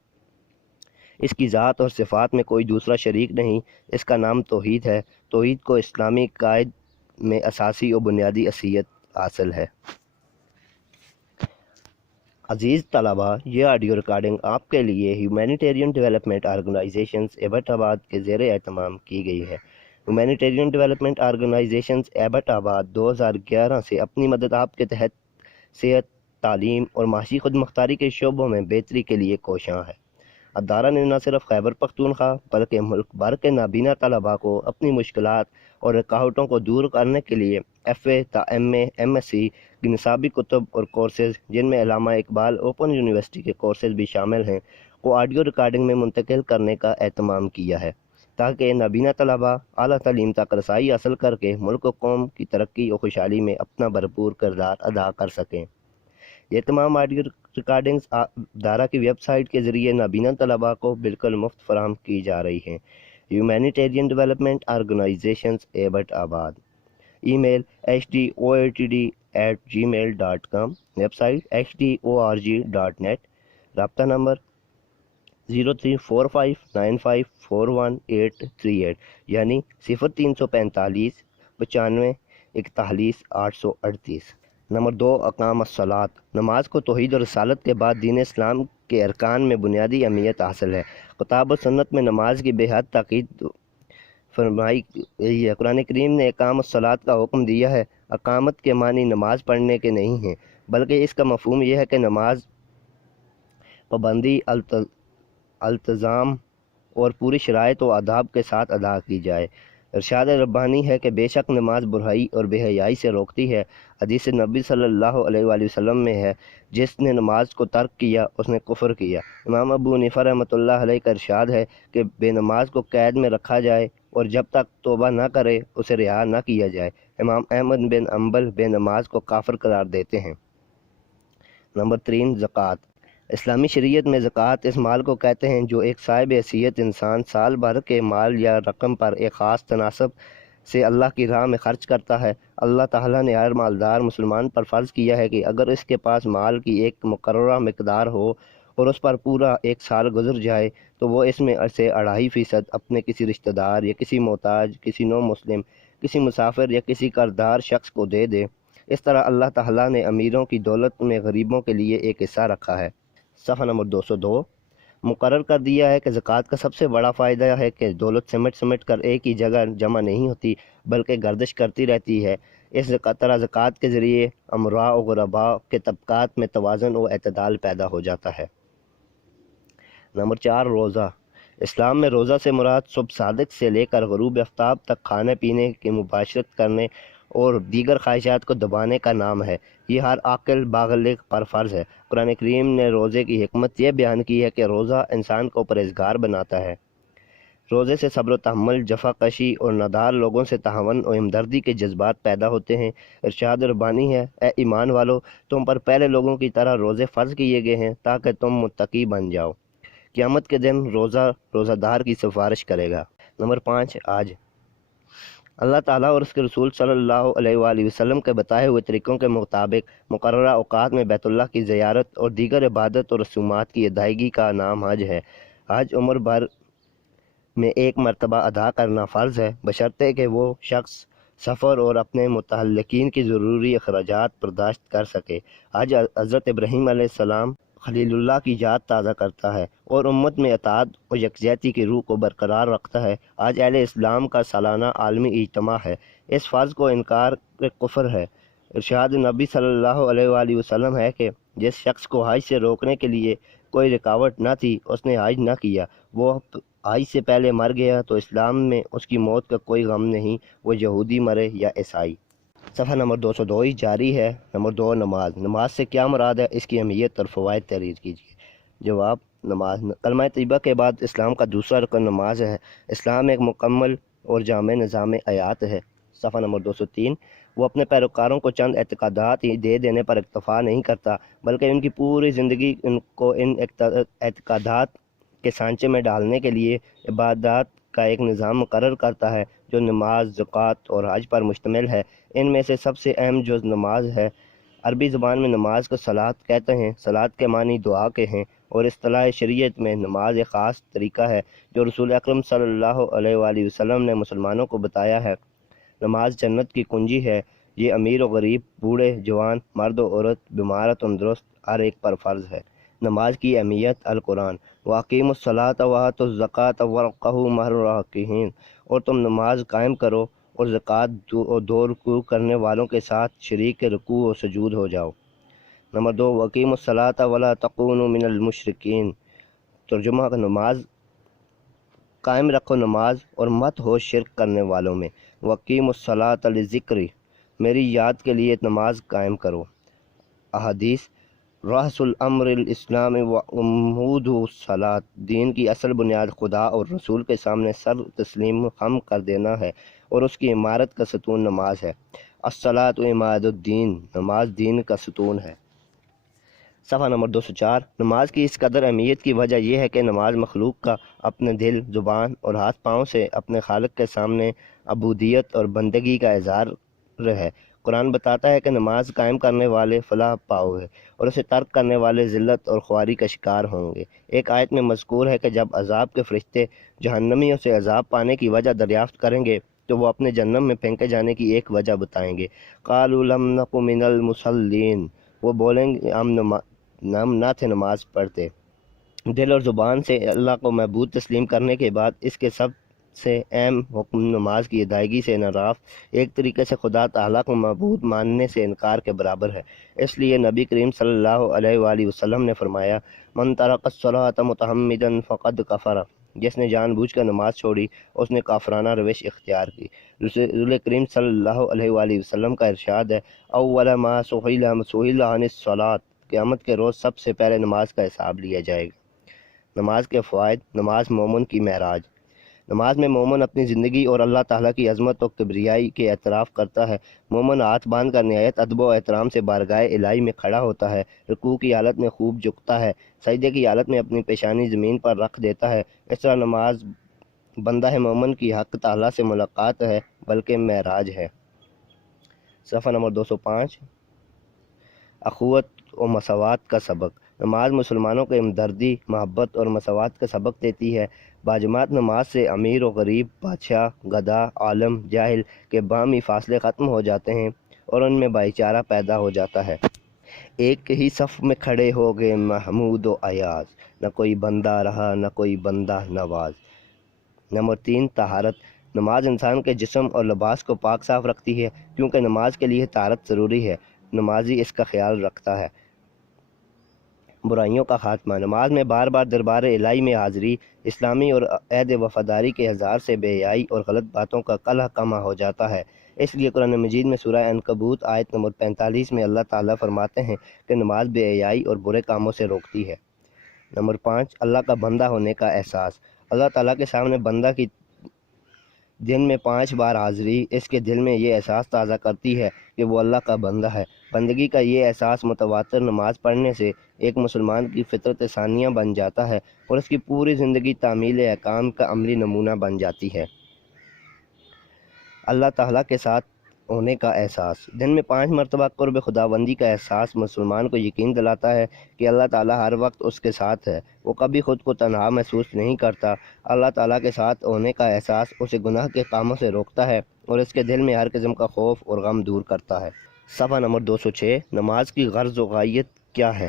اس کی ذات اور صفات میں کوئی دوسرا شریک نہیں۔ اس کا نام توحید ہے۔ توحید کو اسلامی عقائد میں اساسی اور بنیادی حیثیت حاصل ہے۔ عزیز طلباء، یہ آڈیو ریکارڈنگ آپ کے لیے ہیومینیٹیرین ڈیولپمنٹ آرگنائزیشنز ایبٹ آباد کے زیر اہتمام کی گئی ہے۔ ہیومینیٹیرین ڈیولپمنٹ آرگنائزیشنز ایبٹ آباد 2011 سے اپنی مدد آپ کے تحت صحت، تعلیم اور معاشی خود مختاری کے شعبوں میں بہتری کے لیے کوشاں ہے۔ ادارہ نے نہ صرف خیبر پختونخوا بلکہ ملک بھر کے نابینا طلباء کو اپنی مشکلات اور رکاوٹوں کو دور کرنے کے لیے FA تا MA MSc کی نصابی کتب اور کورسز، جن میں علامہ اقبال اوپن یونیورسٹی کے کورسز بھی شامل ہیں، کو آڈیو ریکارڈنگ میں منتقل کرنے کا اہتمام کیا ہے، تاکہ نابینا طلباء اعلیٰ تعلیم تک رسائی حاصل کر کے ملک و قوم کی ترقی اور خوشحالی میں اپنا بھرپور کردار ادا کر سکیں۔ یہ تمام آڈیو ریکارڈنگز ادارہ کی ویب سائٹ کے ذریعے نابینا طلباء کو بالکل مفت فراہم کی جا رہی ہیں۔ ہیومینیٹیرین ڈیولپمنٹ آرگنائزیشنز ایبٹ آباد۔ ای میل HDOATD@gmail.com، ویب سائٹ hdorg.net، رابطہ نمبر 0345954138 یعنی 0345 95 41 838۔ نمبر 2، اقام الصلاۃ۔ نماز کو توحید و رسالت کے بعد دین اسلام کے ارکان میں بنیادی اہمیت حاصل ہے۔ کتاب و سنت میں نماز کی بے حد تاکید فرمائی گئی ہے۔ قرآن کریم نے اقام الصلاۃ کا حکم دیا ہے۔ اقامت کے معنی نماز پڑھنے کے نہیں ہیں، بلکہ اس کا مفہوم یہ ہے کہ نماز پابندی، التزام اور پوری شرائط و آداب کے ساتھ ادا کی جائے۔ ارشاد ربانی ہے کہ بے شک نماز برائی اور بے حیائی سے روکتی ہے۔ حدیث نبی صلی اللہ علیہ وآلہ وسلم میں ہے، جس نے نماز کو ترک کیا اس نے کفر کیا۔ امام ابو حنیفہ رحمۃ اللہ علیہ کا ارشاد ہے کہ بے نماز کو قید میں رکھا جائے اور جب تک توبہ نہ کرے اسے رہا نہ کیا جائے۔ امام احمد بن حنبل بے نماز کو کافر قرار دیتے ہیں۔ نمبر 3، زکوٰۃ۔ اسلامی شریعت میں زکوٰۃ اس مال کو کہتے ہیں جو ایک صاحب حیثیت انسان سال بھر کے مال یا رقم پر ایک خاص تناسب سے اللہ کی راہ میں خرچ کرتا ہے۔ اللہ تعالیٰ نے ہر مالدار مسلمان پر فرض کیا ہے کہ اگر اس کے پاس مال کی ایک مقررہ مقدار ہو اور اس پر پورا ایک سال گزر جائے تو وہ اس میں سے 2.5% اپنے کسی رشتہ دار یا کسی محتاج، کسی نو مسلم، کسی مسافر یا کسی قرضدار شخص کو دے دے۔ اس طرح اللہ تعالیٰ نے امیروں کی دولت میں غریبوں کے لیے ایک حصہ رکھا ہے۔ صفحہ نمبر 202 مقرر کر دیا ہے کہ زکوٰۃ کا سب سے بڑا فائدہ ہے کہ دولت سمٹ کر ایک ہی جگہ جمع نہیں ہوتی بلکہ گردش کرتی رہتی ہے۔ اس طرح زکوٰۃ کے ذریعے امراء و غرباء کے طبقات میں توازن و اعتدال پیدا ہو جاتا ہے۔ نمبر 4، روزہ۔ اسلام میں روزہ سے مراد صبح صادق سے لے کر غروب آفتاب تک کھانے پینے کی مباشرت کرنے اور دیگر خواہشات کو دبانے کا نام ہے۔ یہ ہر عاقل بالغ پر فرض ہے۔ قرآن کریم نے روزے کی حکمت یہ بیان کی ہے کہ روزہ انسان کو پرہیزگار بناتا ہے۔ روزے سے صبر و تحمل، جفا کشی اور نادار لوگوں سے تعاون و ہمدردی کے جذبات پیدا ہوتے ہیں۔ ارشاد ربانی ہے، اے ایمان والو، تم پر پہلے لوگوں کی طرح روزے فرض کیے گئے ہیں تاکہ تم متقی بن جاؤ۔ قیامت کے دن روزہ دار کی سفارش کرے گا۔ نمبر 5، آج۔ اللہ تعالیٰ اور اس کے رسول صلی اللہ علیہ وآلہ وسلم کے بتائے ہوئے طریقوں کے مطابق مقررہ اوقات میں بیت اللہ کی زیارت اور دیگر عبادت اور رسومات کی ادائیگی کا نام حج ہے۔ حج عمر بھر میں ایک مرتبہ ادا کرنا فرض ہے، بشرطے کہ وہ شخص سفر اور اپنے متعلقین کی ضروری اخراجات برداشت کر سکے۔ حج حضرت ابراہیم علیہ السلام خلیل اللہ کی یاد تازہ کرتا ہے اور امت میں اطاعت اور یکجہتی کی روح کو برقرار رکھتا ہے۔ آج اہل اسلام کا سالانہ عالمی اجتماع ہے۔ اس فرض کو انکار کفر ہے۔ ارشاد نبی صلی اللہ علیہ وآلہ وسلم ہے کہ جس شخص کو حج سے روکنے کے لیے کوئی رکاوٹ نہ تھی اس نے حج نہ کیا، وہ حج سے پہلے مر گیا تو اسلام میں اس کی موت کا کوئی غم نہیں، وہ یہودی مرے یا عیسائی۔ صفحہ نمبر 202 ہی جاری ہے۔ نمبر 2، نماز۔ نماز سے کیا مراد ہے، اس کی اہمیت اور فوائد تحریر کیجیے۔ جواب، نماز کلمہ طیبہ کے بعد اسلام کا دوسرا رکن نماز ہے۔ اسلام ایک مکمل اور جامع نظام حیات ہے۔ صفحہ نمبر 203 وہ اپنے پیروکاروں کو چند اعتقادات ہی دے دینے پر اکتفا نہیں کرتا بلکہ ان کی پوری زندگی ان کو ان اعتقادات کے سانچے میں ڈالنے کے لیے عبادات کا ایک نظام مقرر کرتا ہے جو نماز، زکوٰۃ اور حج پر مشتمل ہے۔ ان میں سے سب سے اہم جز نماز ہے۔ عربی زبان میں نماز کو صلاۃ کہتے ہیں۔ صلاۃ کے معنی دعا کے ہیں اور اصطلاح شریعت میں نماز ایک خاص طریقہ ہے جو رسول اکرم صلی اللہ علیہ وآلہ وسلم نے مسلمانوں کو بتایا ہے۔ نماز جنت کی کنجی ہے۔ یہ امیر و غریب، بوڑھے جوان، مرد و عورت، بیمار و تندرست ہر ایک پر فرض ہے۔ نماز کی اہمیت، القرآن، وَأَقِیمُوا الصَّلَاةَ وَآتُوا الزَّکَاةَ وَارْکَعُوا مَعَ الرَّاکِعِینَ، اور تم نماز قائم کرو اور زکوٰۃ دو رکوع کرنے والوں کے ساتھ شریک رکوع و سجود ہو جاؤ۔ نمبر 2، وَأَقِیمُوا الصَّلَاةَ وَلَا تَکُونُوا مِنَ الْمُشْرِکِینَ، ترجمہ، نماز قائم رکھو نماز اور مت ہو شرک کرنے والوں میں۔ وَأَقِیمُوا الصَّلَاةَ لِذِکْرِی، میری یاد کے لیے نماز قائم کرو۔ احادیث، رأس الامر الاسلام وعمودہ الصلاۃ، دین کی اصل بنیاد خدا اور رسول کے سامنے سر تسلیم خم کر دینا ہے اور اس کی عمارت کا ستون نماز ہے۔ الصلاۃ عماد الدین، نماز دین کا ستون ہے۔ صفحہ نمبر 204 نماز کی اس قدر اہمیت کی وجہ یہ ہے کہ نماز مخلوق کا اپنے دل، زبان اور ہاتھ پاؤں سے اپنے خالق کے سامنے عبودیت اور بندگی کا اظہار ہے۔ قرآن بتاتا ہے کہ نماز قائم کرنے والے فلاح پاؤ گے اور اسے ترک کرنے والے ذلت اور خواری کا شکار ہوں گے۔ ایک آیت میں مذکور ہے کہ جب عذاب کے فرشتے جہنمیوں سے عذاب پانے کی وجہ دریافت کریں گے تو وہ اپنے جہنم میں پھینکے جانے کی ایک وجہ بتائیں گے۔ قالوا لم نک من المصلین، وہ بولیں گے ہم نہ تھے نماز پڑھتے۔ دل اور زبان سے اللہ کو معبود تسلیم کرنے کے بعد اس کے سب سے اہم حکم نماز کی ادائیگی سے انحراف ایک طریقے سے خدا تعالیٰ کو معبود ماننے سے انکار کے برابر ہے۔ اس لیے نبی کریم صلی اللہ علیہ وآلہ وسلم نے فرمایا، من ترک الصلاۃ متعمدا فقد کفر، جس نے جان بوجھ کر نماز چھوڑی اس نے کافرانہ روش اختیار کی۔ رسول کریم صلی اللہ علیہ وآلہ وسلم کا ارشاد ہے، اول ما سئل عن الصلاۃ، قیامت کے روز سب سے پہلے نماز کا حساب لیا جائے گا۔ نماز کے فوائد۔ نماز مومن کی معراج۔ نماز میں مومن اپنی زندگی اور اللہ تعالیٰ کی عظمت و کبریائی کے اعتراف کرتا ہے۔ مومن ہاتھ باندھ کر نہایت ادب و احترام سے بارگاہ الہی میں کھڑا ہوتا ہے، رکوع کی حالت میں خوب جھکتا ہے، سجدے کی حالت میں اپنی پیشانی زمین پر رکھ دیتا ہے۔ اس طرح نماز بندہ مومن کی حق تعالیٰ سے ملاقات ہے، بلکہ معراج ہے۔ صفحہ نمبر 205۔ اخوت و مساوات کا سبق۔ نماز مسلمانوں کو ہمدردی، محبت اور مساوات کا سبق دیتی ہے۔ باجماعت نماز سے امیر و غریب، بادشاہ، گدھا، عالم، جاہل کے باہمی فاصلے ختم ہو جاتے ہیں اور ان میں بھائی چارہ پیدا ہو جاتا ہے۔ ایک ہی صف میں کھڑے ہو گئے محمود و ایاز، نہ کوئی بندہ رہا نہ کوئی بندہ نواز۔ نمبر 3، طہارت۔ نماز انسان کے جسم اور لباس کو پاک صاف رکھتی ہے، کیونکہ نماز کے لیے طہارت ضروری ہے۔ نمازی اس کا خیال رکھتا ہے۔ برائیوں کا خاتمہ۔ نماز میں بار بار دربار الہی میں حاضری، اسلامی اور عہد وفاداری کے اظہار سے بے حیائی اور غلط باتوں کا قلع کما ہو جاتا ہے۔ اس لیے قرآن مجید میں سورہ عنکبوت آیت نمبر 45 میں اللہ تعالیٰ فرماتے ہیں کہ نماز بے حیائی اور برے کاموں سے روکتی ہے۔ نمبر 5، اللہ کا بندہ ہونے کا احساس۔ اللہ تعالیٰ کے سامنے بندہ کی دن میں 5 بار حاضری اس کے دل میں یہ احساس تازہ کرتی ہے کہ وہ اللہ کا بندہ ہے۔ بندگی کا یہ احساس متواتر نماز پڑھنے سے ایک مسلمان کی فطرت ثانیہ بن جاتا ہے اور اس کی پوری زندگی تعمیل احکام کا عملی نمونہ بن جاتی ہے۔ اللہ تعالیٰ کے ساتھ ہونے کا احساس۔ دن میں 5 مرتبہ قرب خداوندی کا احساس مسلمان کو یقین دلاتا ہے کہ اللہ تعالیٰ ہر وقت اس کے ساتھ ہے، وہ کبھی خود کو تنہا محسوس نہیں کرتا۔ اللہ تعالیٰ کے ساتھ ہونے کا احساس اسے گناہ کے کاموں سے روکتا ہے اور اس کے دل میں ہر قسم کا خوف اور غم دور کرتا ہے۔ صفحہ نمبر 206۔ نماز کی غرض و غایت کیا ہے؟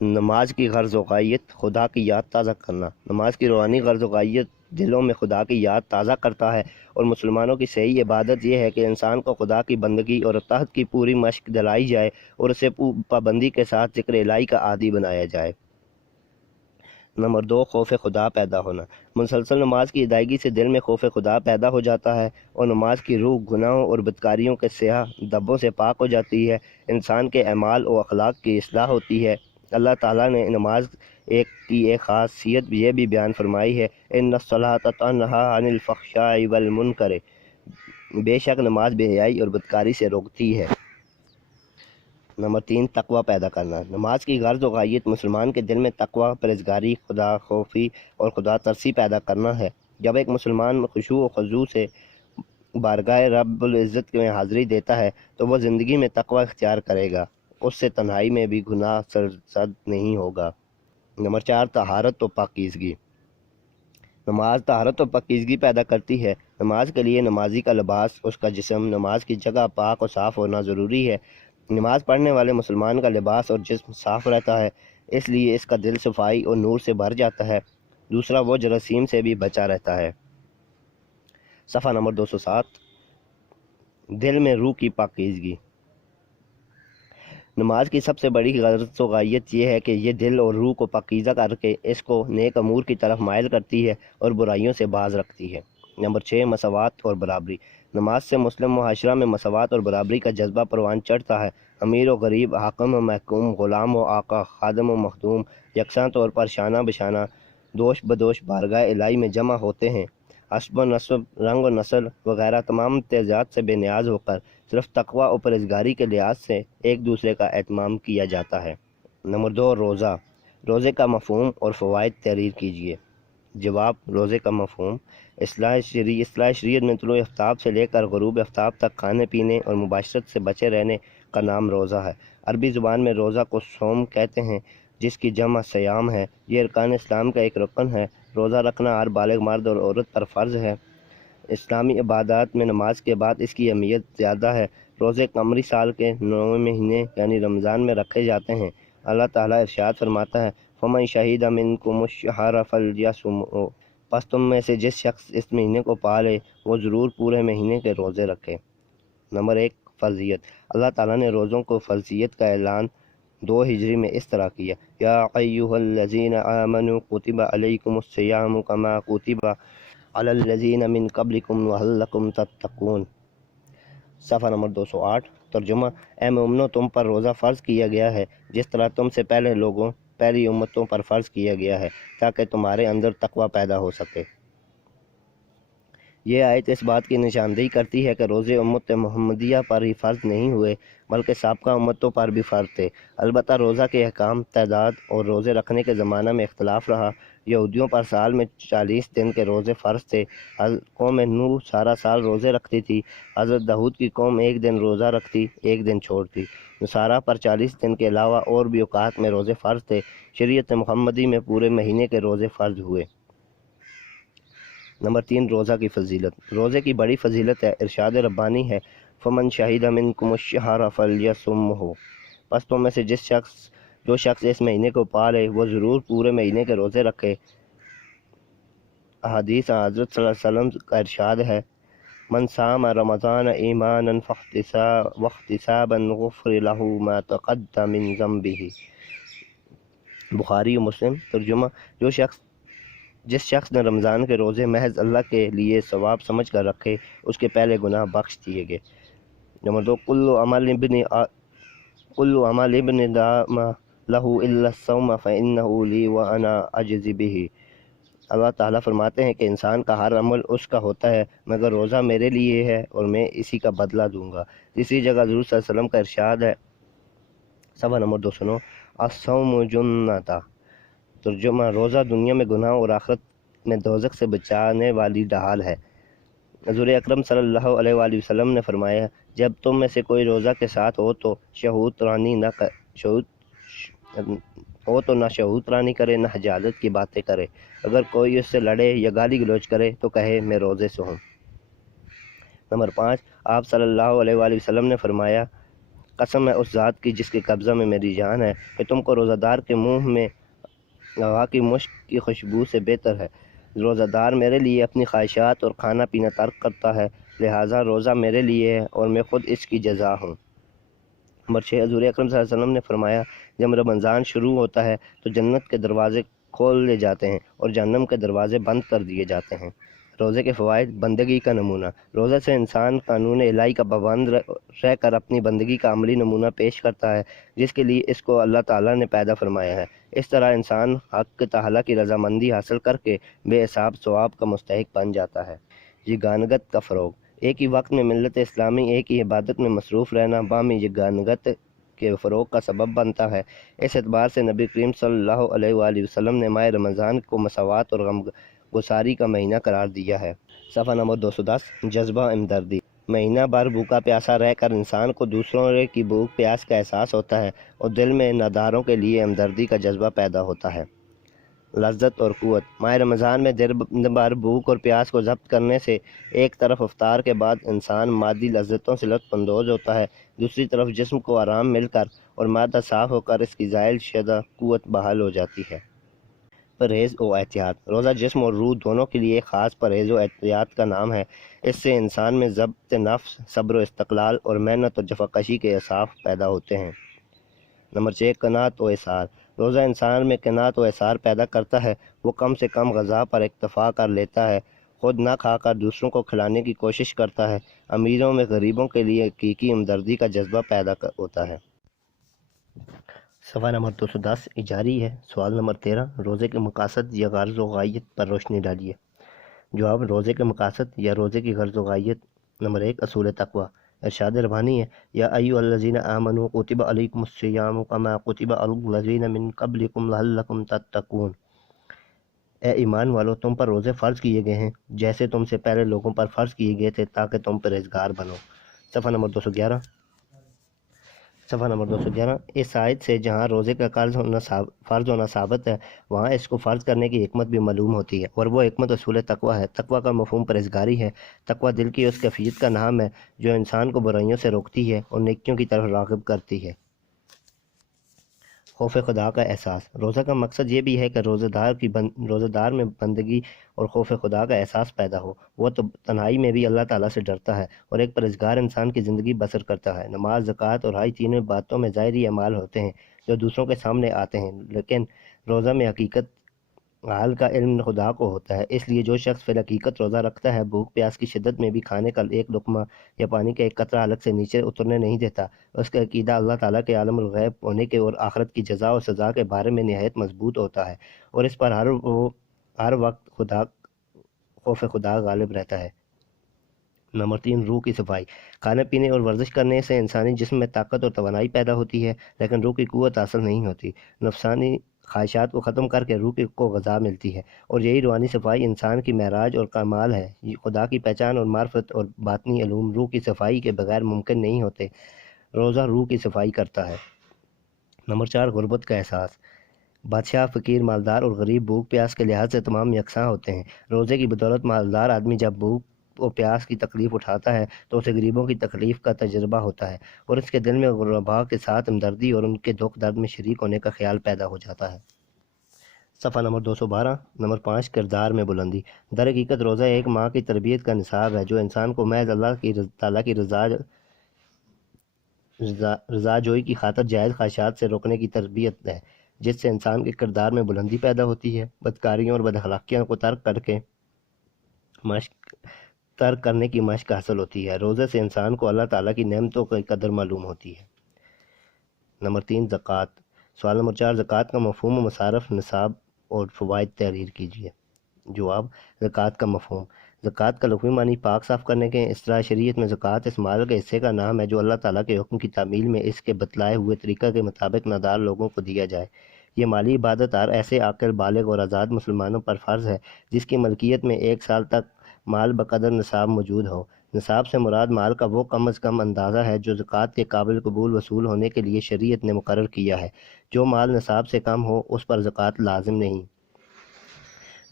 نماز کی غرض و غایت خدا کی یاد تازہ کرنا۔ نماز کی روحانی غرض و غایت دلوں میں خدا کی یاد تازہ کرتا ہے، اور مسلمانوں کی صحیح عبادت یہ ہے کہ انسان کو خدا کی بندگی اور اطاعت کی پوری مشق دلائی جائے اور اسے پابندی کے ساتھ ذکر الہی کا عادی بنایا جائے۔ نمبر 2، خوف خدا پیدا ہونا۔ مسلسل نماز کی ادائیگی سے دل میں خوف خدا پیدا ہو جاتا ہے اور نماز کی روح گناہوں اور بدکاریوں کے سیاہ دبوں سے پاک ہو جاتی ہے۔ انسان کے اعمال و اخلاق کی اصلاح ہوتی ہے۔ اللہ تعالیٰ نے نماز کی ایک خاصیت یہ بھی بیان فرمائی ہے، ان الصلاۃ تنہی عن الفحشاء والمنکر، بے شک نماز بے حیائی اور بدکاری سے روکتی ہے۔ نمبر 3، تقوی پیدا کرنا۔ نماز کی غرض و غایت مسلمان کے دل میں تقوی، پرہیزگاری، خدا خوفی اور خدا ترسی پیدا کرنا ہے۔ جب ایک مسلمان خشوع و خضوع سے بارگاہ رب العزت میں حاضری دیتا ہے تو وہ زندگی میں تقوی اختیار کرے گا، اس سے تنہائی میں بھی گناہ سرزد نہیں ہوگا۔ نمبر 4، طہارت و پاکیزگی۔ نماز طہارت و پاکیزگی پیدا کرتی ہے۔ نماز کے لیے نمازی کا لباس، اس کا جسم، نماز کی جگہ پاک و صاف ہونا ضروری ہے۔ نماز پڑھنے والے مسلمان کا لباس اور جسم صاف رہتا ہے، اس لیے اس کا دل صفائی اور نور سے بھر جاتا ہے۔ دوسرا، وہ جراثیم سے بھی بچا رہتا ہے۔ صفحہ نمبر 207۔ دل میں روح کی پاکیزگی۔ نماز کی سب سے بڑی غرض و غایت یہ ہے کہ یہ دل اور روح کو پاکیزہ کر کے اس کو نیک امور کی طرف مائل کرتی ہے اور برائیوں سے باز رکھتی ہے۔ نمبر 6، مساوات اور برابری۔ نماز سے مسلم معاشرہ میں مساوات اور برابری کا جذبہ پروان چڑھتا ہے۔ امیر و غریب، حاکم و محکوم، غلام و آقا، خادم و مخدوم یکساں طور پر شانہ بشانہ، دوش بدوش بارگاہ الہی میں جمع ہوتے ہیں۔ حسب و نسب، رنگ و نسل وغیرہ تمام امتیازات سے بے نیاز ہو کر صرف تقوی اور پرہیزگاری کے لحاظ سے ایک دوسرے کا اہتمام کیا جاتا ہے۔ نمبر 2، روزہ۔ روزے کا مفہوم اور فوائد تحریر کیجیے۔ جواب، روزے کا مفہوم: اصلاح شریعت میں طلوع آفتاب سے لے کر غروب آفتاب تک کھانے پینے اور مباشرت سے بچے رہنے کا نام روزہ ہے۔ عربی زبان میں روزہ کو صوم کہتے ہیں، جس کی جمع صیام ہے۔ یہ ارکان اسلام کا ایک رکن ہے۔ روزہ رکھنا ہر بالغ مرد اور عورت پر فرض ہے۔ اسلامی عبادات میں نماز کے بعد اس کی اہمیت زیادہ ہے۔ روزے قمری سال کے 9 مہینے یعنی رمضان میں رکھے جاتے ہیں۔ اللہ تعالیٰ ارشاد فرماتا ہے، فَمَن شَهِدَ مِنْکُمُ الشَّهْرَ فَلْیَصُمْهُ، پس تم میں سے جس شخص اس مہینے کو پا لے وہ ضرور پورے مہینے کے روزے رکھے۔ نمبر 1، فرضیت۔ اللہ تعالیٰ نے روزوں کو فرضیت کا اعلان 2 ہجری میں اس طرح کیا، یا ایھا الذین آمنوا کتب علیکم الصیام کما کتب علی الذین من قبلکم لعلکم تتقون۔ صفحہ نمبر 208۔ ترجمہ: اے مومنو، تم پر روزہ فرض کیا گیا ہے جس طرح تم سے پہلی امتوں پر فرض کیا گیا ہے، تاکہ تمہارے اندر تقوی پیدا ہو سکے۔ یہ آیت اس بات کی نشاندہی کرتی ہے کہ روزے امت محمدیہ پر ہی فرض نہیں ہوئے بلکہ سابقہ امتوں پر بھی فرض تھے۔ البتہ روزہ کے احکام، تعداد اور روزے رکھنے کے زمانہ میں اختلاف رہا۔ یہودیوں پر سال میں 40 دن کے روزے فرض تھے۔ قوم نوح سارا سال روزے رکھتی تھی۔ حضرت داؤد کی قوم 1 دن روزہ رکھتی، 1 دن چھوڑتی۔ نصارہ پر 40 دن کے علاوہ اور بھی اوقات میں روزے فرض تھے۔ شریعت محمدی میں پورے مہینے کے روزے فرض ہوئے۔ نمبر 3، روزہ کی فضیلت۔ روزے کی بڑی فضیلت ہے۔ ارشاد ربانی ہے، فمن شہد منکم الشہر فلیصمہ، پس تم میں سے جو شخص اس مہینے کو پا لے وہ ضرور پورے مہینے کے روزے رکھے۔ حدیث حضرت صلی اللہ علیہ وسلم کا ارشاد ہے، من صام رمضان ایمانا واحتسابا غفر له ما تقدم من ذنبہ۔ بخاری و مسلم۔ ترجمہ: جس شخص نے رمضان کے روزے محض اللہ کے لیے ثواب سمجھ کر رکھے، اس کے پہلے گناہ بخش دیے گئے۔ نمبر 2، کل عمل ابن آدم لہ الا الصوم فانہ لی وانا اجزی بہ۔ اللہ تعالیٰ فرماتے ہیں کہ انسان کا ہر عمل اس کا ہوتا ہے مگر روزہ میرے لیے ہے اور میں اسی کا بدلہ دوں گا۔ تیسری جگہ حضور صلی اللہ علیہ وسلم کا ارشاد ہے، صفحہ نمبر 209، الصوم جنۃ۔ ترجمہ: روزہ دنیا میں گناہ اور آخرت میں دوزخ سے بچانے والی ڈھال ہے۔ حضور اکرم صلی اللہ علیہ وآلہ وسلم نے فرمایا، جب تم میں سے کوئی روزہ کے ساتھ ہو تو نہ شہوت رانی کرے نہ حجالت کی باتیں کرے۔ اگر کوئی اس سے لڑے یا گالی گلوچ کرے تو کہے میں روزے سے ہوں۔ نمبر 5، آپ صلی اللہ علیہ وآلہ وسلم نے فرمایا، قسم ہے اس ذات کی جس کے قبضہ میں میری جان ہے کہ تم کو روزہ دار کے منہ میں ہوا کی مشک کی خوشبو سے بہتر ہے۔ روزہ دار میرے لیے اپنی خواہشات اور کھانا پینا ترک کرتا ہے، لہٰذا روزہ میرے لیے ہے اور میں خود اس کی جزا ہوں۔ نمبر 6، حضور اکرم صلی اللہ علیہ وسلم نے فرمایا، جب رمضان شروع ہوتا ہے تو جنت کے دروازے کھول دیے جاتے ہیں اور جہنم کے دروازے بند کر دیے جاتے ہیں۔ روزے کے فوائد۔ بندگی کا نمونہ۔ روزہ سے انسان قانون الہی کا پابند رہ کر اپنی بندگی کا عملی نمونہ پیش کرتا ہے جس کے لیے اس کو اللہ تعالیٰ نے پیدا فرمایا ہے۔ اس طرح انسان حق تعالیٰ کی رضامندی حاصل کر کے بے حساب ثواب کا مستحق بن جاتا ہے۔ یگانگت کا فروغ۔ ایک ہی وقت میں ملت اسلامی ایک ہی عبادت میں مصروف رہنا باہمی یگانگت کے فروغ کا سبب بنتا ہے۔ اس اعتبار سے نبی کریم صلی اللہ علیہ وآلہ وسلم نے ماہ رمضان کو مساوات اور غم گساری کا مہینہ قرار دیا ہے۔ صفحہ نمبر 210، جذبہ ہمدردی۔ مہینہ بھر بھوکا پیاسا رہ کر انسان کو دوسروں کی بھوک پیاس کا احساس ہوتا ہے اور دل میں ناداروں کے لیے ہمدردی کا جذبہ پیدا ہوتا ہے۔ لذت اور قوت۔ ماہ رمضان میں دن بھر بھوک اور پیاس کو ضبط کرنے سے ایک طرف افطار کے بعد انسان مادی لذتوں سے لطف اندوز ہوتا ہے، دوسری طرف جسم کو آرام مل کر اور معدہ صاف ہو کر اس کی زائل شدہ قوت بحال ہو جاتی ہے۔ پرہیز و احتیاط۔ روزہ جسم اور روح دونوں کے لیے خاص پرہیز و احتیاط کا نام ہے۔ اس سے انسان میں ضبط نفس، صبر و استقلال اور محنت و جفاکشی کے احساس پیدا ہوتے ہیں۔ نمبر 6، قناعت و ایثار۔ روزہ انسان میں قناعت و ایثار پیدا کرتا ہے۔ وہ کم سے کم غذا پر اکتفا کر لیتا ہے، خود نہ کھا کر دوسروں کو کھلانے کی کوشش کرتا ہے۔ امیروں میں غریبوں کے لیے حقیقی ہمدردی کا جذبہ پیدا ہوتا ہے۔ صفحہ نمبر 210 جاری ہے۔ سوال نمبر 13، روزے کے مقاصد یا غرض و غایت پر روشنی ڈالیے۔ جواب، روزے کے مقاصد یا روزے کی غرض و غایت۔ نمبر 1، اصول تقوی۔ ارشاد ربانی ہے، یا ایھا الذین آمنوا کتب علیکم الصیام کما کتب علی الذین من قبلکم لعلکم تتقون۔ اے ایمان والو، تم پر روزے فرض کیے گئے ہیں جیسے تم سے پہلے لوگوں پر فرض کیے گئے تھے تاکہ تم پرہیزگار بنو۔ صفحہ نمبر 211۔ اس آیت سے جہاں روزے کا فرض ہونا ثابت ہے وہاں اس کو فرض کرنے کی حکمت بھی معلوم ہوتی ہے، اور وہ حکمت اصول تقوی ہے۔ تقوی کا مفہوم پرہیزگاری ہے۔ تقوی دل کی اس کیفیت کا نام ہے جو انسان کو برائیوں سے روکتی ہے اور نیکیوں کی طرف راغب کرتی ہے۔ خوف خدا کا احساس۔ روزہ کا مقصد یہ بھی ہے کہ روزہ دار میں بندگی اور خوف خدا کا احساس پیدا ہو۔ وہ تو تنہائی میں بھی اللہ تعالیٰ سے ڈرتا ہے اور ایک پرہیزگار انسان کی زندگی بسر کرتا ہے۔ نماز، زکوٰۃ اور حج تینوں باتوں میں ظاہری اعمال ہوتے ہیں جو دوسروں کے سامنے آتے ہیں، لیکن روزہ میں حقیقت حال کا علم خدا کو ہوتا ہے۔ اس لیے جو شخص فی الحقیقت روزہ رکھتا ہے، بھوک پیاس کی شدت میں بھی کھانے کا ایک لقمہ یا پانی کا ایک قطرہ حلق سے نیچے اترنے نہیں دیتا۔ اس کا عقیدہ اللہ تعالیٰ کے عالم الغیب ہونے کے اور آخرت کی جزا و سزا کے بارے میں نہایت مضبوط ہوتا ہے، اور اس پر ہر وقت خوف خدا غالب رہتا ہے۔ نمبر 3، روح کی صفائی۔ کھانے پینے اور ورزش کرنے سے انسانی جسم میں طاقت اور توانائی پیدا ہوتی ہے، لیکن روح کی قوت حاصل نہیں ہوتی۔ نفسانی خواہشات کو ختم کر کے روح کو غذا ملتی ہے، اور یہی روحانی صفائی انسان کی معراج اور کمال ہے۔ یہ خدا کی پہچان اور معرفت اور باطنی علوم روح کی صفائی کے بغیر ممکن نہیں ہوتے۔ روزہ روح کی صفائی کرتا ہے۔ نمبر 4، غربت کا احساس۔ بادشاہ، فقیر، مالدار اور غریب بھوک پیاس کے لحاظ سے تمام یکساں ہوتے ہیں۔ روزے کی بدولت مالدار آدمی جب بھوک اور پیاس کی تکلیف اٹھاتا ہے تو اسے غریبوں کی تکلیف کا تجربہ ہوتا ہے، اور اس کے دل میں غرباء کے ساتھ ہمدردی اور ان کے دکھ درد میں شریک ہونے کا خیال پیدا ہو جاتا ہے۔ صفحہ نمبر 212۔ نمبر 5، کردار میں بلندی۔ در حقیقت روزہ ایک ماں کی تربیت کا نصاب ہے جو انسان کو محض اللہ تعالیٰ کی رضا جوئی کی خاطر جائز خواہشات سے روکنے کی تربیت ہے، جس سے انسان کے کردار میں بلندی پیدا ہوتی ہے۔ بدکاریوں اور بد اخلاقیوں کو ترک کرنے کی مشق حاصل ہوتی ہے۔ روزے سے انسان کو اللہ تعالیٰ کی نعمتوں کی قدر معلوم ہوتی ہے۔ نمبر 3، زکوٰۃ۔ سوال نمبر 4، زکوٰۃ کا مفہوم و مصارف، نصاب اور فوائد تحریر کیجیے۔ جواب: زکوٰۃ کا مفہوم۔ زکوٰۃ کا لغوی معنی پاک صاف کرنے کے اصطلاح شریعت میں زکوٰۃ اس مال کے حصے کا نام ہے جو اللہ تعالیٰ کے حکم کی تعمیل میں اس کے بتلائے ہوئے طریقہ کے مطابق نادار لوگوں کو دیا جائے۔ یہ مالی عبادت ہر ایسے عاقل، بالغ اور آزاد مسلمانوں پر فرض ہے جس کی ملکیت میں 1 سال تک مال بقدر نصاب موجود ہو۔ نصاب سے مراد مال کا وہ کم از کم اندازہ ہے جو زکوٰۃ کے قابل قبول وصول ہونے کے لیے شریعت نے مقرر کیا ہے۔ جو مال نصاب سے کم ہو اس پر زکوٰۃ لازم نہیں۔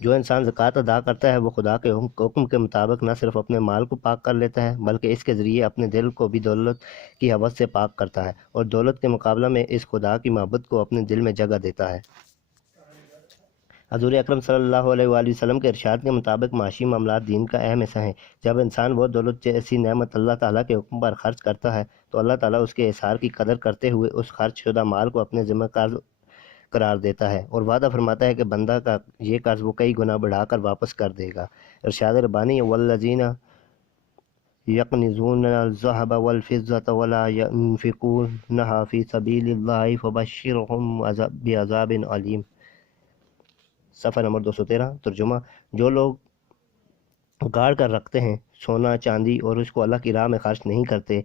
جو انسان زکوٰۃ ادا کرتا ہے وہ خدا کے حکم کے مطابق نہ صرف اپنے مال کو پاک کر لیتا ہے بلکہ اس کے ذریعے اپنے دل کو بھی دولت کی ہوس سے پاک کرتا ہے، اور دولت کے مقابلہ میں اس خدا کی محبت کو اپنے دل میں جگہ دیتا ہے۔ حضور اکرم صلی اللہ علیہ وآلہ وسلم کے ارشاد کے مطابق معاشی معاملات دین کا اہم حصہ ہیں۔ جب انسان وہ دولت جیسی نعمت اللہ تعالیٰ کے حکم پر خرچ کرتا ہے تو اللہ تعالیٰ اس کے احسار کی قدر کرتے ہوئے اس خرچ شدہ مال کو اپنے ذمہ قرار دیتا ہے اور وعدہ فرماتا ہے کہ بندہ کا یہ قرض وہ کئی گنا بڑھا کر واپس کر دے گا۔ ارشاد ربانی: والذین یکنزون الذھب والفضة ولا ينفقونها فی سبیل اللہ فبشرھم بعذاب علیم۔ صفحہ نمبر 213۔ ترجمہ: جو لوگ گاڑ کر رکھتے ہیں سونا چاندی اور اس کو اللہ کی راہ میں خرچ نہیں کرتے،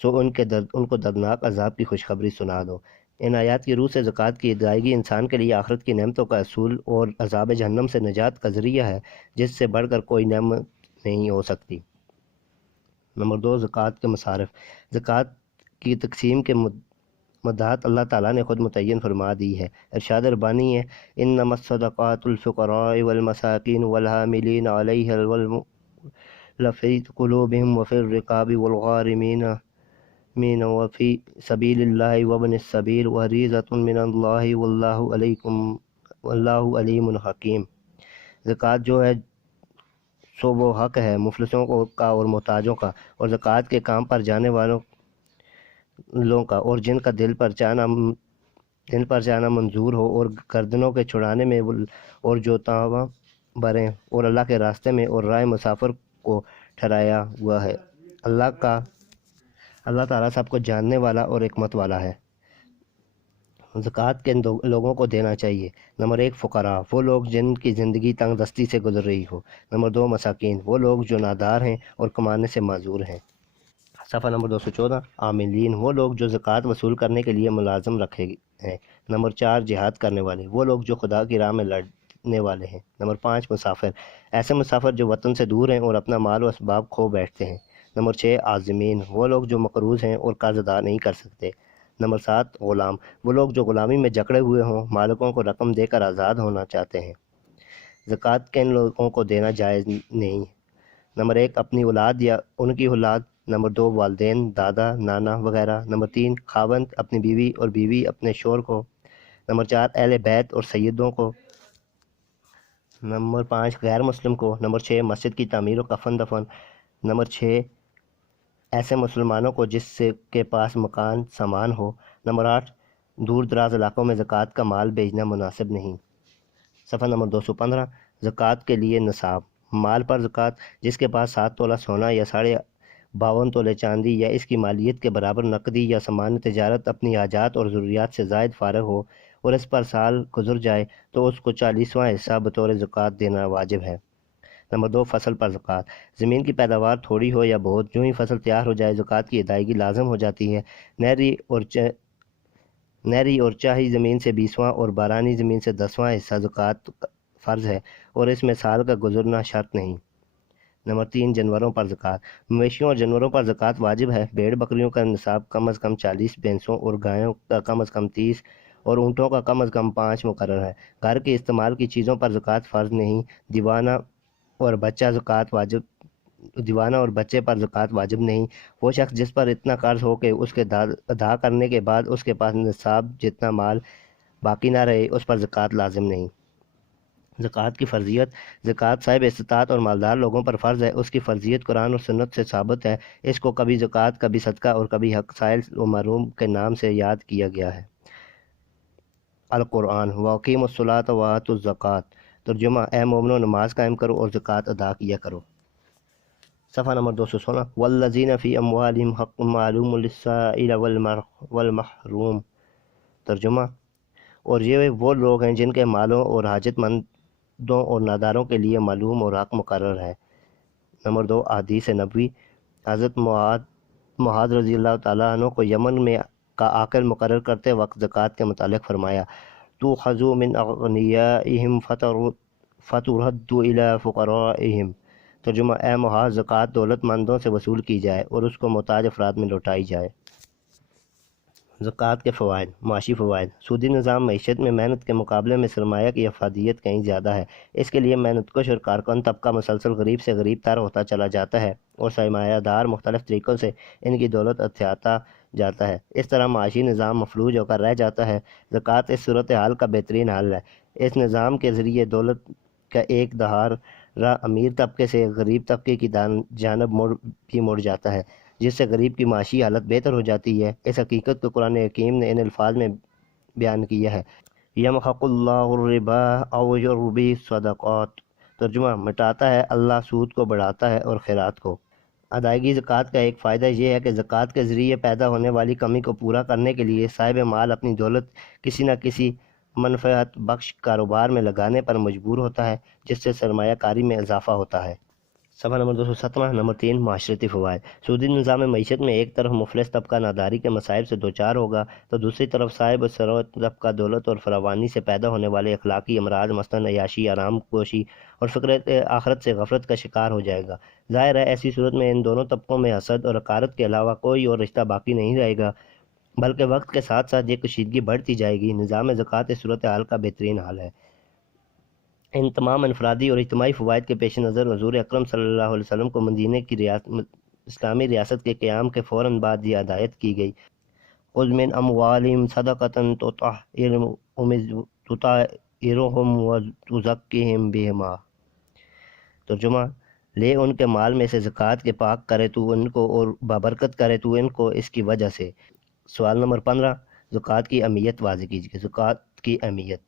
سو ان کو دردناک عذاب کی خوشخبری سنا دو۔ ان آیات کی روح سے زکوٰۃ کی ادائیگی انسان کے لیے آخرت کی نعمتوں کا حصول اور عذاب جہنم سے نجات کا ذریعہ ہے جس سے بڑھ کر کوئی نعمت نہیں ہو سکتی۔ نمبر 2، زکوٰۃ کے مصارف۔ زکوٰۃ کی تقسیم کے مدات اللہ تعالیٰ نے خود متعین فرما دی ہے۔ ارشاد ربانی ہے: انما الصدقات للفقراء والمساکین والعاملین علیہا والمؤلفۃ قلوبہم وفی الرقاب والغارمین وفی سبیل اللہ وابن السبیل فریضۃ من اللہ واللہ علیم حکیم۔ زکوٰۃ جو ہے سو وہ حق ہے مفلسوں کا اور محتاجوں کا، اور زکوٰۃ کے کام پر جانے والوں کا، اور جن کا دل پر جانا منظور ہو، اور گردنوں کے چھڑانے میں، اور جو تاواں بریں اور اللہ کے راستے میں اور رائے مسافر کو ٹھہرایا ہوا ہے۔ اللہ تعالیٰ سب کو جاننے والا اور حکمت والا ہے۔ زکوٰۃ کن لوگوں کو دینا چاہیے؟ نمبر 1، فقراء، وہ لوگ جن کی زندگی تنگ دستی سے گزر رہی ہو۔ نمبر 2، مساکین، وہ لوگ جو نادار ہیں اور کمانے سے معذور ہیں۔ صفحہ نمبر 214۔ عاملین، وہ لوگ جو زکوٰۃ وصول کرنے کے لیے ملازم رکھے ہیں۔ نمبر 4، جہاد کرنے والے، وہ لوگ جو خدا کی راہ میں لڑنے والے ہیں۔ نمبر 5، مسافر، ایسے مسافر جو وطن سے دور ہیں اور اپنا مال و اسباب کھو بیٹھتے ہیں۔ نمبر 6، عازمین، وہ لوگ جو مقروض ہیں اور قرض ادا نہیں کر سکتے۔ نمبر 7، غلام، وہ لوگ جو غلامی میں جکڑے ہوئے ہوں، مالکوں کو رقم دے کر آزاد ہونا چاہتے ہیں۔ زکوٰۃ کن لوگوں کو دینا جائز نہیں؟ نمبر 1، اپنی اولاد یا ان کی اولاد۔ نمبر 2، والدین، دادا، نانا وغیرہ۔ نمبر 3، خاوند، اپنی بیوی، اور بیوی اپنے شوہر کو۔ نمبر 4 اہل بیت اور سیدوں کو، نمبر 5 غیر مسلم کو، نمبر 6 مسجد کی تعمیر و کفن دفن، نمبر 6 ایسے مسلمانوں کو جس سے کے پاس مکان سامان ہو، نمبر 8 دور دراز علاقوں میں زکوٰۃ کا مال بھیجنا مناسب نہیں۔ صفحہ نمبر 215 زکوٰۃ کے لیے نصاب، مال پر زکوٰۃ جس کے پاس 7 تولہ سونا یا 52 تولے چاندی یا اس کی مالیت کے برابر نقدی یا سامان تجارت اپنی حاجات اور ضروریات سے زائد فارغ ہو اور اس پر سال گزر جائے تو اس کو 40واں حصہ بطور زکوٰۃ دینا واجب ہے۔ نمبر 2 فصل پر زکوٰۃ، زمین کی پیداوار تھوڑی ہو یا بہت، جو ہی فصل تیار ہو جائے زکوٰۃ کی ادائیگی لازم ہو جاتی ہے۔ نہری اور چاہی زمین سے 20واں اور بارانی زمین سے 10واں حصہ زکوٰۃ فرض ہے اور اس میں سال کا گزرنا شرط نہیں۔ نمبر 3 جانوروں پر زکوٰۃ، مویشیوں اور جانوروں پر زکوٰۃ واجب ہے۔ بھیڑ بکریوں کا نصاب کم از کم 40، بھینسوں اور گایوں کا کم از کم 30 اور اونٹوں کا کم از کم 5 مقرر ہے۔ گھر کے استعمال کی چیزوں پر زکوٰۃ فرض نہیں۔ دیوانہ اور بچے پر زکوٰۃ واجب نہیں۔ وہ شخص جس پر اتنا قرض ہو کہ اس کے ادا کرنے کے بعد اس کے پاس نصاب جتنا مال باقی نہ رہے، اس پر زکوٰۃ لازم نہیں۔ زکوٰۃ کی فرضیت، زکوٰۃ صاحب استطاعت اور مالدار لوگوں پر فرض ہے۔ اس کی فرضیت قرآن اور سنت سے ثابت ہے۔ اس کو کبھی زکوٰۃ، کبھی صدقہ اور کبھی حق سائل و محروم کے نام سے یاد کیا گیا ہے۔ القرآن وَأَقِیمُوا الصَّلَاةَ وَآتُوا الزَّکَاةَ، ترجمہ اے مومنو نماز قائم کرو اور زکوٰۃ ادا کیا کرو۔ صفحہ نمبر 216 وَالَّذِینَ فِی أَمْوَالِهِمْ حَقٌّ مَعْلُومٌ لِلسَّائِلِ وَالْمَحْرُومِ، ترجمہ اور یہ وہ لوگ ہیں جن کے مالوں اور حاجت مندوں اور ناداروں کے لیے معلوم اور حق مقرر ہے۔ نمبر 2 احادیث نبوی، حضرت معاذ رضی اللہ تعالیٰ عنہ کو یمن میں کا عاقل مقرر کرتے وقت زکوٰۃ کے متعلق فرمایا، تُؤْخَذُ مِنْ أَغْنِیَائِهِمْ فَتُرَدُّ إِلَىٰ فُقَرَائِهِمْ، ترجمہ اے معاذ زکوٰۃ دولت مندوں سے وصول کی جائے اور اس کو محتاج افراد میں لوٹائی جائے۔ زکوٰۃ کے فوائد، معاشی فوائد، سودی نظام معیشت میں محنت کے مقابلے میں سرمایہ کی افادیت کہیں زیادہ ہے۔ اس کے لیے محنت کش اور کارکن طبقہ مسلسل غریب سے غریب تر ہوتا چلا جاتا ہے اور سرمایہ دار مختلف طریقوں سے ان کی دولت اٹھاتا جاتا ہے۔ اس طرح معاشی نظام مفلوج ہو کر رہ جاتا ہے۔ زکوٰۃ اس صورتحال کا بہترین حل ہے۔ اس نظام کے ذریعے دولت کا ایک دہارا امیر طبقے سے غریب طبقے کی جانب مڑ جاتا ہے، جس سے غریب کی معاشی حالت بہتر ہو جاتی ہے۔ اس حقیقت کو قرآن حکیم نے ان الفاظ میں بیان کیا ہے، یمحق اللہ الربا او یربی الصدقات، ترجمہ مٹاتا ہے اللہ سود کو، بڑھاتا ہے اور خیرات کو۔ ادائیگی زکوٰۃ کا ایک فائدہ یہ ہے کہ زکوٰۃ کے ذریعے پیدا ہونے والی کمی کو پورا کرنے کے لیے صاحب مال اپنی دولت کسی نہ کسی منفعت بخش کاروبار میں لگانے پر مجبور ہوتا ہے، جس سے سرمایہ کاری میں اضافہ ہوتا ہے۔ صفحہ نمبر 217 نمبر 3 معاشرتی فوائد، سودی نظام معیشت میں ایک طرف مفلس طبقہ ناداری کے مصائب سے دوچار ہوگا تو دوسری طرف صاحب ثروت طبقہ دولت اور فراوانی سے پیدا ہونے والے اخلاقی امراض مثلاً عیاشی، آرام کوشی اور فکر آخرت سے غفلت کا شکار ہو جائے گا۔ ظاہر ہے ایسی صورت میں ان دونوں طبقوں میں حسد اور حقارت کے علاوہ کوئی اور رشتہ باقی نہیں رہے گا، بلکہ وقت کے ساتھ ساتھ یہ کشیدگی بڑھتی جائے گی۔ نظام زکوٰۃ اس صورتحال کا بہترین حل ہے۔ ان تمام انفرادی اور اجتماعی فوائد کے پیش نظر حضور اکرم صلی اللہ علیہ وسلم کو مدینہ کی اسلامی ریاست کے قیام کے فوراً بعد یہ ہدایت کی گئی، خذ من اموالہم صدقۃ تطہرہم وتزکیہم بہا، ترجمہ لے ان کے مال میں سے زکوٰۃ کے پاک کرے تو ان کو اور بابرکت کرے تو ان کو اس کی وجہ سے۔ سوال نمبر 15 زکوٰۃ کی اہمیت واضح کیجیے۔ زکوٰۃ کی اہمیت،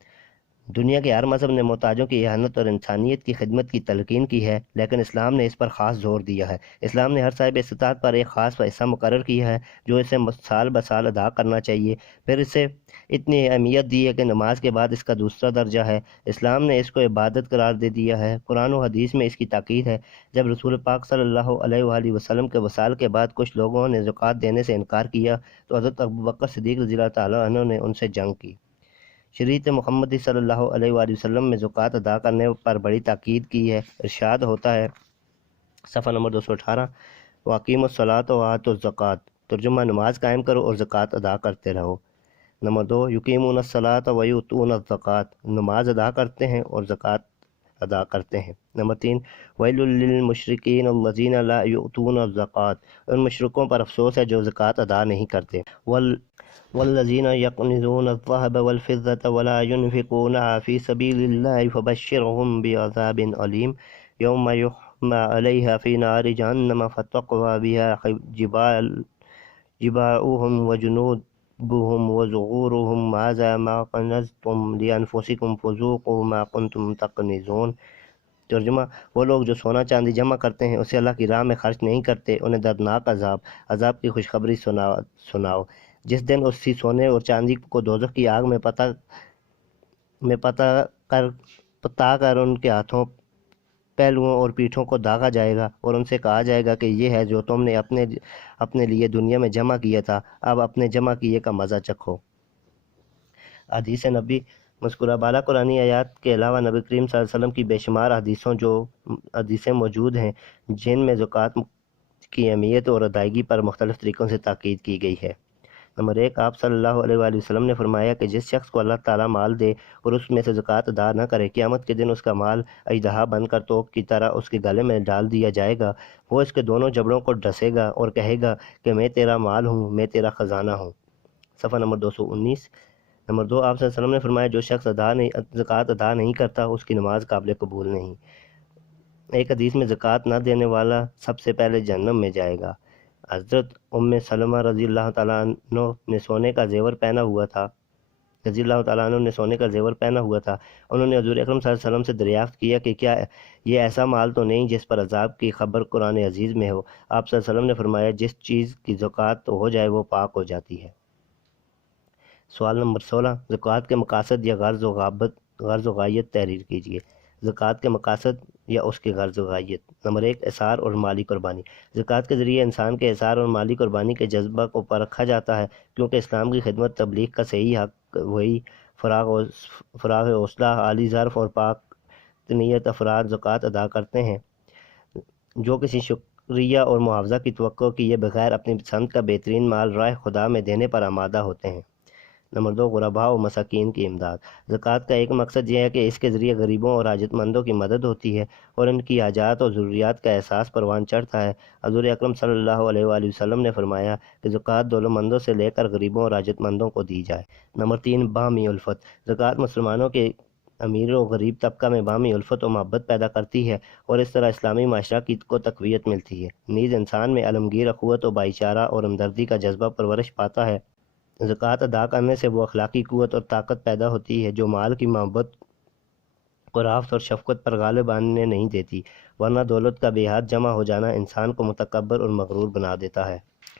دنیا کے ہر مذہب نے محتاجوں کی احانت اور انسانیت کی خدمت کی تلقین کی ہے، لیکن اسلام نے اس پر خاص زور دیا ہے۔ اسلام نے ہر صاحب استطاعت پر ایک خاص حصہ مقرر کیا ہے جو اسے سال بسال ادا کرنا چاہیے۔ پھر اسے اتنی اہمیت دی ہے کہ نماز کے بعد اس کا دوسرا درجہ ہے۔ اسلام نے اس کو عبادت قرار دے دیا ہے۔ قرآن و حدیث میں اس کی تاکید ہے۔ جب رسول پاک صلی اللہ علیہ وآلہ وسلم کے وصال کے بعد کچھ لوگوں نے زکوٰۃ دینے سے انکار کیا تو حضرت ابوبکر صدیق رضی اللہ تعالیٰ عنہ نے ان سے جنگ کی۔ شریعت محمدی صلی اللہ علیہ وآلہ وسلم میں زکوٰۃ ادا کرنے پر بڑی تاکید کی ہے۔ ارشاد ہوتا ہے، صفحہ نمبر 218 وَأَقِیمُوا الصَّلَاةَ وَآتُوا الزَّکَاةَ، ترجمہ نماز قائم کرو اور زکوٰۃ ادا کرتے رہو۔ نمبر 2 یقیمون الصلاۃ ویؤتون الزکوٰۃ، نماز ادا کرتے ہیں اور زکوٰۃ ادا کرتے ہیں۔ نمبر 3، ویل للمشرکین الذین لا یؤتون الزکوٰۃ، ان مشرکوں پر افسوس ہے جو زکوٰۃ ادا نہیں کرتے۔ والذین یکنزون الذہب والفضة ولا ينفقونها فی سبیل اللہ فبشرهم بعذاب علیم یوم یحمى علیہا فی نار جہنم فتقوی بها جباہهم وجنوبهم وظہورهم ھذا ما کنزتم لانفسکم فذوقوا ما کنتم تکنزون۔ ترجمہ، وہ لوگ جو سونا چاندی جمع کرتے ہیں اسے اللہ کی راہ میں خرچ نہیں کرتے، انہیں دردناک عذاب کی خوشخبری سناؤ، جس دن اسی سونے اور چاندی کو دوزخ کی آگ میں پتا کر ان کے ہاتھوں، پہلوؤں اور پیٹھوں کو داغا جائے گا، اور ان سے کہا جائے گا کہ یہ ہے جو تم نے اپنے لیے دنیا میں جمع کیا تھا، اب اپنے جمع کیے کا مزہ چکھو۔ حدیث نبی، مذکورہ بالا قرآنی آیات کے علاوہ نبی کریم صلی اللہ علیہ وسلم کی بے شمار حدیثیں موجود ہیں جن میں زکوٰۃ کی اہمیت اور ادائیگی پر مختلف طریقوں سے تاکید کی گئی ہے۔ نمبر 1، آپ صلی اللہ علیہ وآلہ وسلم نے فرمایا کہ جس شخص کو اللہ تعالیٰ مال دے اور اس میں سے زکوٰۃ ادا نہ کرے، قیامت کے دن اس کا مال اژدہا بن کر توپ کی طرح اس کے گلے میں ڈال دیا جائے گا، وہ اس کے دونوں جبڑوں کو ڈسے گا اور کہے گا کہ میں تیرا مال ہوں، میں تیرا خزانہ ہوں۔ صفحہ نمبر 219۔ نمبر 2، آپ صلی اللہ علیہ وسلم نے فرمایا جو شخص زکوٰۃ ادا نہیں کرتا اس کی نماز قابل قبول نہیں۔ ایک حدیث میں زکوٰۃ نہ دینے والا سب سے پہلے جہنم میں جائے گا۔ حضرت ام سلمہ رضی اللہ تعالیٰ عنہ نے سونے کا زیور پہنا ہوا تھا۔ انہوں نے حضور اکرم صلی اللہ علیہ وسلم سے دریافت کیا کہ کیا یہ ایسا مال تو نہیں جس پر عذاب کی خبر قرآن عزیز میں ہو؟ آپ صلی اللہ علیہ وسلم نے فرمایا جس چیز کی زکوٰۃ ہو جائے وہ پاک ہو جاتی ہے۔ سوال نمبر 16، زکوٰۃ کے مقاصد یا غرض و غایت تحریر کیجیے۔ زکوٰۃ کے مقاصد یا اس کی غرض و غایت۔ نمبر 1، احصار اور مالی قربانی۔ زکوٰۃ کے ذریعے انسان کے احصار اور مالی قربانی کے جذبہ کو پرکھا جاتا ہے، کیونکہ اسلام کی خدمت تبلیغ کا صحیح حق وہی فراغ حوصلہ، عالی ظرف اور پاک نیت افراد زکوٰۃ ادا کرتے ہیں جو کسی شکریہ اور معاوضہ کی توقع کیے بغیر اپنی پسند کا بہترین مال راہ خدا میں دینے پر آمادہ ہوتے ہیں۔ نمبر 2، غرباء و مساکین کی امداد۔ زکوٰۃ کا ایک مقصد یہ ہے کہ اس کے ذریعے غریبوں اور حاجت مندوں کی مدد ہوتی ہے اور ان کی حاجات اور ضروریات کا احساس پروان چڑھتا ہے۔ حضور اکرم صلی اللہ علیہ وآلہ وسلم نے فرمایا کہ زکوٰۃ دولتمندوں سے لے کر غریبوں اور حاجت مندوں کو دی جائے۔ نمبر 3، باہمی الفت۔ زکوٰۃ مسلمانوں کے امیر و غریب طبقہ میں باہمی الفت و محبت پیدا کرتی ہے اور اس طرح اسلامی معاشرہ کو تقویت ملتی ہے، نیز انسان میں عالمگیر اخوت و بھائی چارہ اور ہمدردی کا جذبہ پرورش پاتا ہے۔ زکوٰۃ ادا کرنے سے وہ اخلاقی قوت اور طاقت پیدا ہوتی ہے جو مال کی محبت کو رافت اور شفقت پر غالب آنے نہیں دیتی، ورنہ دولت کا بے حد جمع ہو جانا انسان کو متکبر اور مغرور بنا دیتا ہے۔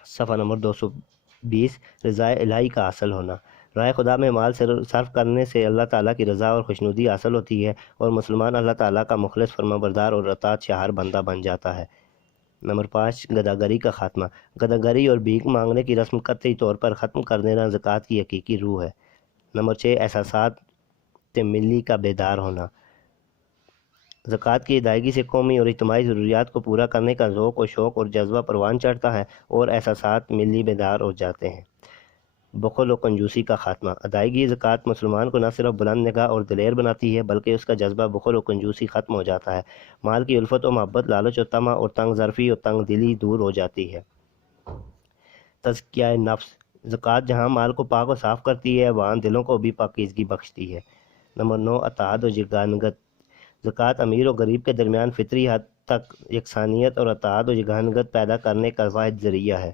صفحہ نمبر 220، رضا الہی کا حاصل ہونا۔ راہ خدا میں مال صرف کرنے سے اللہ تعالیٰ کی رضا اور خوشنودی حاصل ہوتی ہے اور مسلمان اللہ تعالیٰ کا مخلص فرمانبردار اور اطاعت شہار بندہ بن جاتا ہے۔ نمبر 5، گداگری کا خاتمہ۔ گداگری اور بھیک مانگنے کی رسم قطعی طور پر ختم کر دینا زکوٰۃ کی حقیقی روح ہے۔ نمبر 6، احساسات ملی کا بیدار ہونا۔ زکوٰۃ کی ادائیگی سے قومی اور اجتماعی ضروریات کو پورا کرنے کا ذوق و شوق اور جذبہ پروان چڑھتا ہے اور احساسات ملی بیدار ہو جاتے ہیں۔ بخل و کنجوسی کا خاتمہ۔ ادائیگی زکوٰۃ مسلمان کو نہ صرف بلند نگاہ اور دلیر بناتی ہے بلکہ اس کا جذبہ بخل و کنجوسی ختم ہو جاتا ہے، مال کی الفت و محبت، لالچ و طمع اور تنگ ظرفی اور تنگ دلی دور ہو جاتی ہے۔ تزکیہ نفس۔ زکوٰۃ جہاں مال کو پاک و صاف کرتی ہے وہاں دلوں کو بھی پاکیزگی بخشتی ہے۔ نمبر 9، اتحاد و یگانگت۔ زکوٰۃ امیر و غریب کے درمیان فطری حد تک یکسانیت اور اتحاد و یگانگت پیدا کرنے کا واحد ذریعہ ہے۔